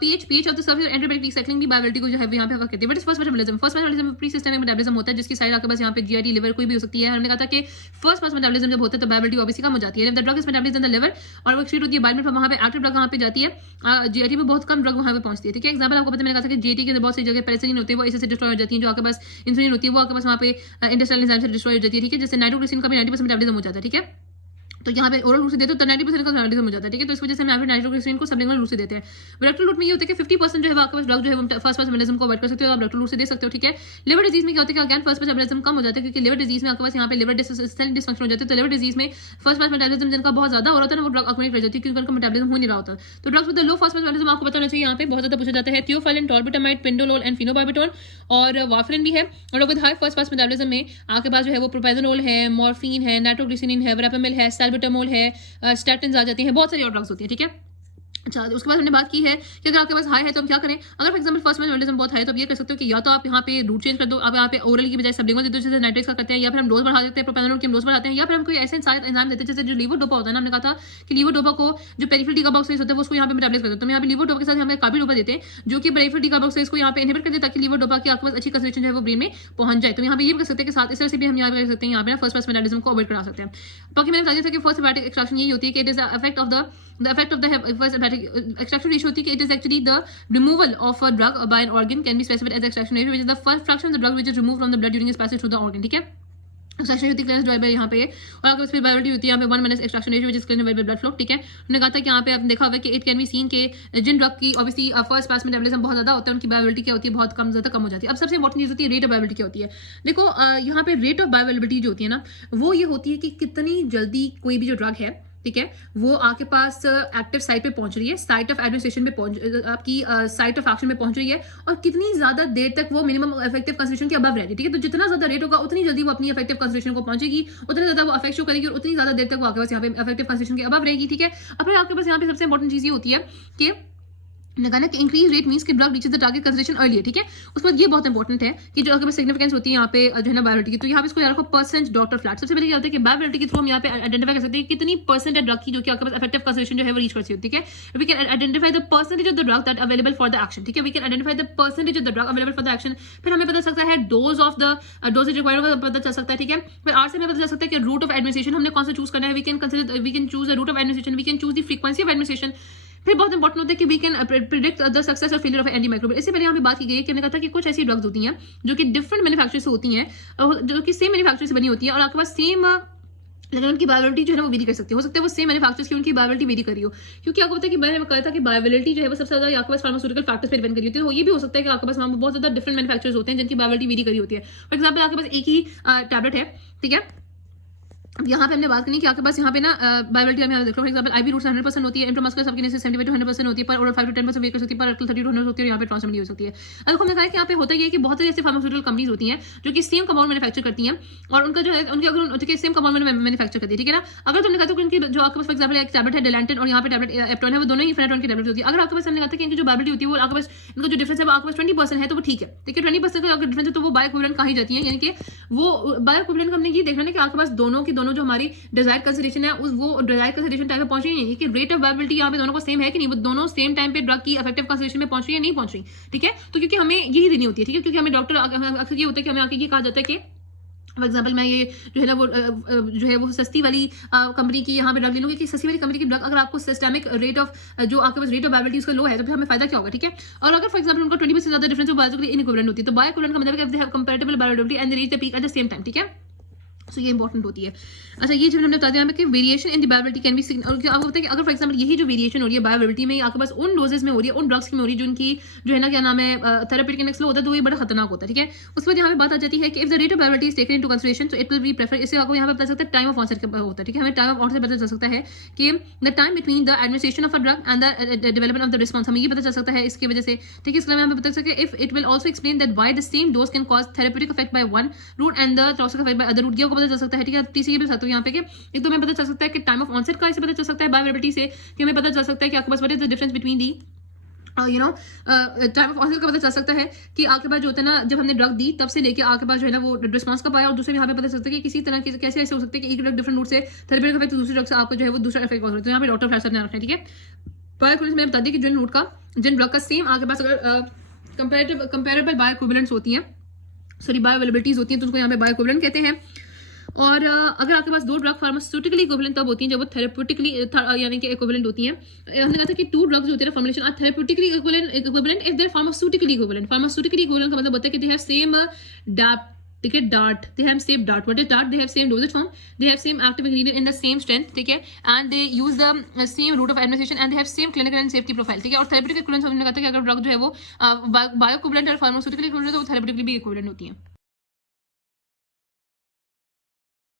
pH of the surface, antibiotic recycling भी बायोअवेलेबिलिटी को जो है यहाँ पे अफेक्ट करती है। But first metabolism, first metabolism pre systemic metabolism होता है, जिसकी साइड आपके पास यहाँ पे जीआईटी लिवर कोई भी हो सकती है। हमने कहा था कि फर्स्ट पास मेटाबॉलिज्म जब होता है तो बायोअवेलेबिलिटी ऑब्वियसली कम हो जाती है। The drug is metabolised in the liver और वो एक्सक्रीट होती है बाइल में, वहाँ पे एक्टिव ड्रग वहाँ पे जाती है, जीआईटी में बहुत कम ड्रग वहाँ पे पहुंचती है, ठीक है। एग्जाम्पल आपको पता, मैंने कहा था कि जीआईटी के बहुत सी जगह पेनिसिलिन होती है वो इससे डिस्ट्रॉय हो जाती है। जो आपके पास इंसुलिन होती है वो आपके पास वहाँ पे इंटेस्टाइनल एंजाइम से डिस्ट्रॉय हो जाती है, ठीक है। जैसे नाइट्रोग्लिसरीन का भी 90% मेटाबॉलिज्म हो जाता है, ठीक है। तो यहाँ पे ओरल रूट से देते हो तो 90% का मेटाबॉलिज्म हो जाता है, ठीक है। तो इस वजह से हम यहाँ पे नाइट्रोग्लिसरीन को सबलिंगुअल रूट से देते हैं। रेक्टल रूट में ये होता है कि 50% जो है आपके पास ड्रग जो है वो फर्स्ट पास मेटाबॉलिज्म को अवॉइड कर सकते हो, आप रेक्टल रूट से दे सकते हो, ठीक है। लिवर डिजीज में क्या होता है कि अगेन फर्स्ट पास मेटाबॉलिज्म कम हो जाता है, क्योंकि लिवर डिजीज में आपके पास यहाँ पे लिवर सेल डिसफंक्शन हो जाती है। तो लिवर डिजीज में फर्स्ट पास मेटाबॉलिज्म जिनका बहुत ज्यादा हो रहा होता है ना, वो ड्रग अक्यूमुलेट कर जाती है क्योंकि उनका मेटाबॉलिज्म हो नहीं रहा होता। तो drugs with the low first pass metabolism आपको बताना चाहिए, यहाँ पे बहुत ज्यादा पूछा जाता है थियोफिलिन, टॉर्बिटामाइड, पिंडोलोल एंड फिनोबार्बिटोल और वाफरिन भी है। और with high first pass metabolism में आपके पास जो है वो प्रोपेनोल है, मॉर्फिन है, नाइट्रोग्लिसरीन है, वेरापेमिल है, सैल्बुटामोल है, स्टैटिन्स आ जाती हैं, बहुत सारी और ड्रग्स होती है, ठीक है। अच्छा, उसके बाद हमने बात की है कि अगर आपके पास हाई है तो हम क्या करें। अगर फॉर एग्जांपल फर्स्ट मेटाबॉलिज्म बहुत हाई है तो आप ये कर सकते हो कि या तो आप यहाँ पे रूट चेंज कर दो, आप यहाँ पे ओरल की बजाय सबलिंगुअल दे दो जैसे नाइट्रिक्स का करते हैं, या फिर हम डोज बढ़ा देते हैं, प्रोपेनोल की हम डोज बढ़ाते हैं, या फिर हम कोई ऐसे एंजाइम देते हैं जैसे जो लीवर डोपा होता है ना। हमने कहा था कि लीवर डोपा को जो पेरिफेरल डीकार्बोक्सिलेज होता है वो उसको यहाँ पे मेटाबॉलाइज करते हैं। तो यहाँ पे लीवर डोपा के साथ हमें कार्बिडोपा देते हैं जो कि पेरिफेरल डीकार्बोक्सिलेज को यहाँ पे इनहिबिट कर देता है ताकि लीवर डोपा की आपके पास अच्छी कंसंट्रेशन है वो ब्रेन में पहुंच जाए। तो यहाँ पे ये भी कर सकते हैं कि साथ इस तरह से भी हम यहाँ पे कर सकते हैं, यहाँ पे फर्स्ट पास मेटाबॉलिज्म को अवॉइड करा सकते हैं। बाकी मैंने बताया था कि फर्स्ट हेपेटिक एक्सट्रैक्शन यही होती है कि it is the effect of the first hepatic extraction ratio होती है कि it is actually the removal of a drug by an organ can be specified as extraction ratio, which is the first fraction of the drug which is removed from the blood during its passage through the organ, ठीक है। Extraction होती है जो है यहाँ पे, और आपके पास बायोअवेलेबिलिटी होती है यहाँ पे 1 minus extraction ratio which is clear by blood flow, ठीक है। हमने कहा था कि यहाँ पे आपने देखा होगा कि इट कैन बी सीन के जिन ड्रग की ऑब्वियसली फर्स्ट पास मेटाबॉलिज्म बहुत ज्यादा होता है उनकी बायोअवेलेबिलिटी क्या होती है, बहुत कम, ज्यादा कम हो जाती है। अब सबसे इंपॉर्टेंट चीज होती है रेट ऑफ बायोअवेलेबिलिटी क्या होती है। देखो यहाँ पे रेट ऑफ बायोअवेलेबिलिटी जो होती है ना, वो ये होती है कि कितनी जल्दी कोई भी जो ड्रग है, ठीक है, वो आपके पास एक्टिव साइट पे पहुंच रही है, साइट ऑफ एडमिनिस्ट्रेशन पे पहुंच, आपकी साइट ऑफ एक्शन में पहुंच रही है, और कितनी ज्यादा देर तक वो मिनिमम इफेक्टिव कंसंट्रेशन के अबव रहती है, ठीक है। तो जितना ज्यादा रेट होगा उतनी जल्दी वो अपनी इफेक्टिव कंसंट्रेशन को पहुंचेगी, उतना ज्यादा वो अफेक्ट शो करेगी और उतनी ज्यादा देर तक वो आपके पास यहाँ पे इफेक्टिव कंसंट्रेशन के अबव रहेगी, ठीक है। अब आपके पास यहाँ पे सबसे इंपॉर्टेंट चीज ये होती है कि लगाना कि इंक्रीज रेट मींस कि drug reaches the target concentration earlier, ठीक है। उसके बाद ये बहुत इंपॉर्टेंट है कि जो अगर सिग्निफिकेंस होती है यहाँ पे जो है ना बायोबिलिटी की, तो यहाँ पे इसको याद रखो परसेंट डॉक्टर फ्लैट। सबसे पहले क्या होता है कि बायोबिलिटी के थ्रू हम यहाँ पे आइडेंटिफाई कर सकते हैं कितनी परसेंट है ड्रग की जो कि आपके पास इफेक्टिव कंसंट्रेशन जो है वो रीच करती है, ठीक है। We can identify the percentage of the drug that available for the action, ठीक है। We can identify the percentage of the drug available for the action. फिर हमें पता चल सकता है dose of the dosage required पता चल सकता है, ठीक है। फिर आर से हमें पता चल सकता है कि रूट ऑफ एडमिनिस्ट्रेशन हमने कौन सा चूज करना है। We can choose the route of administration, we can choose the frequency of administration. फिर बहुत इंपॉर्टेंट होता है कि we can predict the success और फेलियर ऑफ एंटी माइक्रोबियल। इससे पहले यहाँ पे बात की गई है कि हमने कहा था कि कुछ ऐसी ड्रग्स होती हैं जो कि डिफरेंट मैन्युफैक्चर से होती हैं, जो कि सेम मैन्युफैक्चर से बनी होती है और आपके पास सेम लेकिन उनकी बायोबिलिटी जो है ना वो वेरी कर सकती है। हो सकता है वो सेम मैन्युफैक्चर्स की उनकी बायोबिलिटी वेरी करी हो, क्योंकि आपको पता है कि मैंने कहा था कि बायोबिलिटी जो है वो सबसे ज्यादा आपके पास फार्मास्यूटिकल फैक्टर्स पर डिपेंड करी होती है। तो ये भी हो सकता है कि आपके पास वहाँ बहुत ज्यादा डिफरेंट मैन्युफैक्चर्स होते हैं जिनकी बायोबिलिटी वेरी करी होती है। फॉर एग्जाम्पल आपके पास एक ही टैबलेट है, ठीक है। अब यहाँ पे हमने बात करनी कि आपके पास यहाँ पे ना बायोबिलिटी में देख लो, फॉर एग्जांपल आईवी रूट 100% होती है, इंट्रामस्कुलर सबकिनेसिस 70 to 100% होती है, पर ओरल 5 to 10% वेट कर सकती है, पर रेक्टल 30 to 100 होती है और यहाँ पे ट्रांसमिट हो सकती है। अब हमने कहा कि यहाँ पे होता है कि बहुत सारी ऐसी फार्मास्यूटिकल कंपनीज होती हैं जो कि सेम कंपाउंड मैन्युफैक्चर करती हैं और उनका जो है उनके अगर सेम कंपाउंड मैन्युफैक्चर करती है, ठीक है ना। अगर तुमने कहा कि उनकी जो आपके पास फॉर एग्जांपल एक टैबलेट है डेलेंटन और यहाँ पे टैबलेट एप्टोन है, वो दोनों ही फेनाटोन की टैबलेट होती है। अगर आपके पास हमने कहा कि इनकी जो बायोबिलिटी होती है वो आपके पास इनका जो डिफरेंस है वो आपके पास 20% है तो वो ठीक है, ठीक है। 20% का अगर डिफरेंस है तो वो बायोइक्विवेलेंट कहा जाती है, यानी कि वो बायोइक्विवेलेंट का हमने ये देखना है कि आपके पास दोनों की दोनों जो हमारी डिजायर्ड कंसंट्रेशन है वो डिजायर्ड कंसंट्रेशन टाइम पे पहुंच रही है कि रेट ऑफ बायोबिलिटी यहाँ पे दोनों को सेम है कि नहीं, वो दोनों सेम टाइम पे ड्रग की इफेक्टिव कंसंट्रेशन में पहुंच रही है नहीं पहुंच रही, ठीक है। तो क्योंकि हमें यही देनी होती है, ठीक है, क्योंकि हमें डॉक्टर अक्सर ये होता है कि हमें आके ये कहा जाता है कि फॉर एग्जाम्पल मैं ये जो है ना वो जो है वो सस्ती वाली कंपनी की यहाँ पे ड्रग ले लूंगी कि सस्ती वाली कंपनी की ड्रग अगर आपको सिस्टमिक रेट ऑफ जो आपके पास रेट ऑफ बायोबिलिटी उसका लो है तो फिर हमें फायदा क्या होगा, ठीक है। और अगर फॉर एग्जाम्पल उनका 20% ज्यादा डिफरेंस हो बायोबिलिटी इनइक्विवेलेंट होती है, तो बायोइक्विवेलेंट का मतलब है कि they have comparable बायोबिलिटी and they reach the peak at the same time, ठीक है। सो ये इंपॉर्टेंट होती है। अच्छा, ये जो हमने बता दिया हमें कि variation in the बायोबिलिटी can be और क्या आपको पता है कि अगर फॉर एग्जांपल यही जो वेरिएशन हो रही है बायोबिलिटी में आपके पास उन डोजेस में हो रही है, उन ड्रग्स में हो रही है जो उनकी जो है ना क्या नाम है थेरेप्यूटिक इंडेक्स लो होता है, तो ये बड़ा खतरनाक होता है, ठीक है। उस पर यहाँ पे बात आ जाती है कि if the rate of बायोबिलिटी is taken into consideration तो इट विल बी प्रेफर। इससे आपको यहाँ पे पता सकता है टाइम ऑफ ऑनसेट होता है, ठीक है। हमें टाइम ऑफ ऑनसेट पता चल सकता है कि the time between the administration of a drug and the development of the response, हमें ये पता चल सकता है इसकी वजह से, ठीक है। इसके अलावा हमें पता सकता है if it will also explain that why the same dose can cause therapeutic effect by one route and the toxic effect by other route, ये आपको पता चल सकता है, ठीक है। तीसरी ये भी सकते हो यहाँ पे कि एक तो हमें पता चल सकता है कि टाइम ऑफ ऑनसेट का, इससे पता चल सकता है बायोबिलिटी से कि हमें पता चल सकता है कि आपके पास what is the difference between the time of onset का पता चल सकता है कि आपके पास जो होता है ना जब हमने ड्रग दी तब से लेके आपके पास जो है ना वो रिस्पांस कब आया, और दूसरे यहाँ पे पता चल सकता है कि किसी तरह के कैसे ऐसे हो सकते हैं कि एक ड्रग डिफरेंट रूट से थेरेप्यूटिक इफेक्ट दूसरी ड्रग से आपका जो है वो दूसरा इफेक्ट हो सकता है। तो यहाँ पे डॉक्टर फ्लैश ध्यान रखना है, ठीक है। बायोइक्विवेलेंस में बता दें कि जिन ड्रग का सेम आपके पास अगर कंपेरेबल बायोइक्विवेलेंट्स होती हैं, सॉरी बायोअवेलेबिलिटीज होती हैं, तो उसको यहाँ पे बायोइक्विवेलेंट कहते हैं। और अगर आपके पास दो ड्रग फार्मास्यूटिकली इक्विवेलेंट तब होती हैं जब वो थेरेप्यूटिकली यानी कि इक्विवेलेंट होती हैं। हमने कहा था कि टू ड्रग्स होते हैं formulation are therapeutically equivalent if they are pharmaceutically equivalent. Pharmaceutically equivalent का मतलब होता है कि दे हैव सेम ठीक है dart, they have same dart. What is dart? They have same dosage form, they have same active ingredient in the same strength, ठीक है, and they use the same route of administration and they have same clinical and safety profile, ठीक है। और therapeutic equivalent हमने कहा था कि अगर ड्रग जो है वो बायोइक्विवेलेंट और फार्मास्यूटिकली इक्विवेलेंट तो थेरेप्यूटिकली भी इक्विवेलेंट होती है।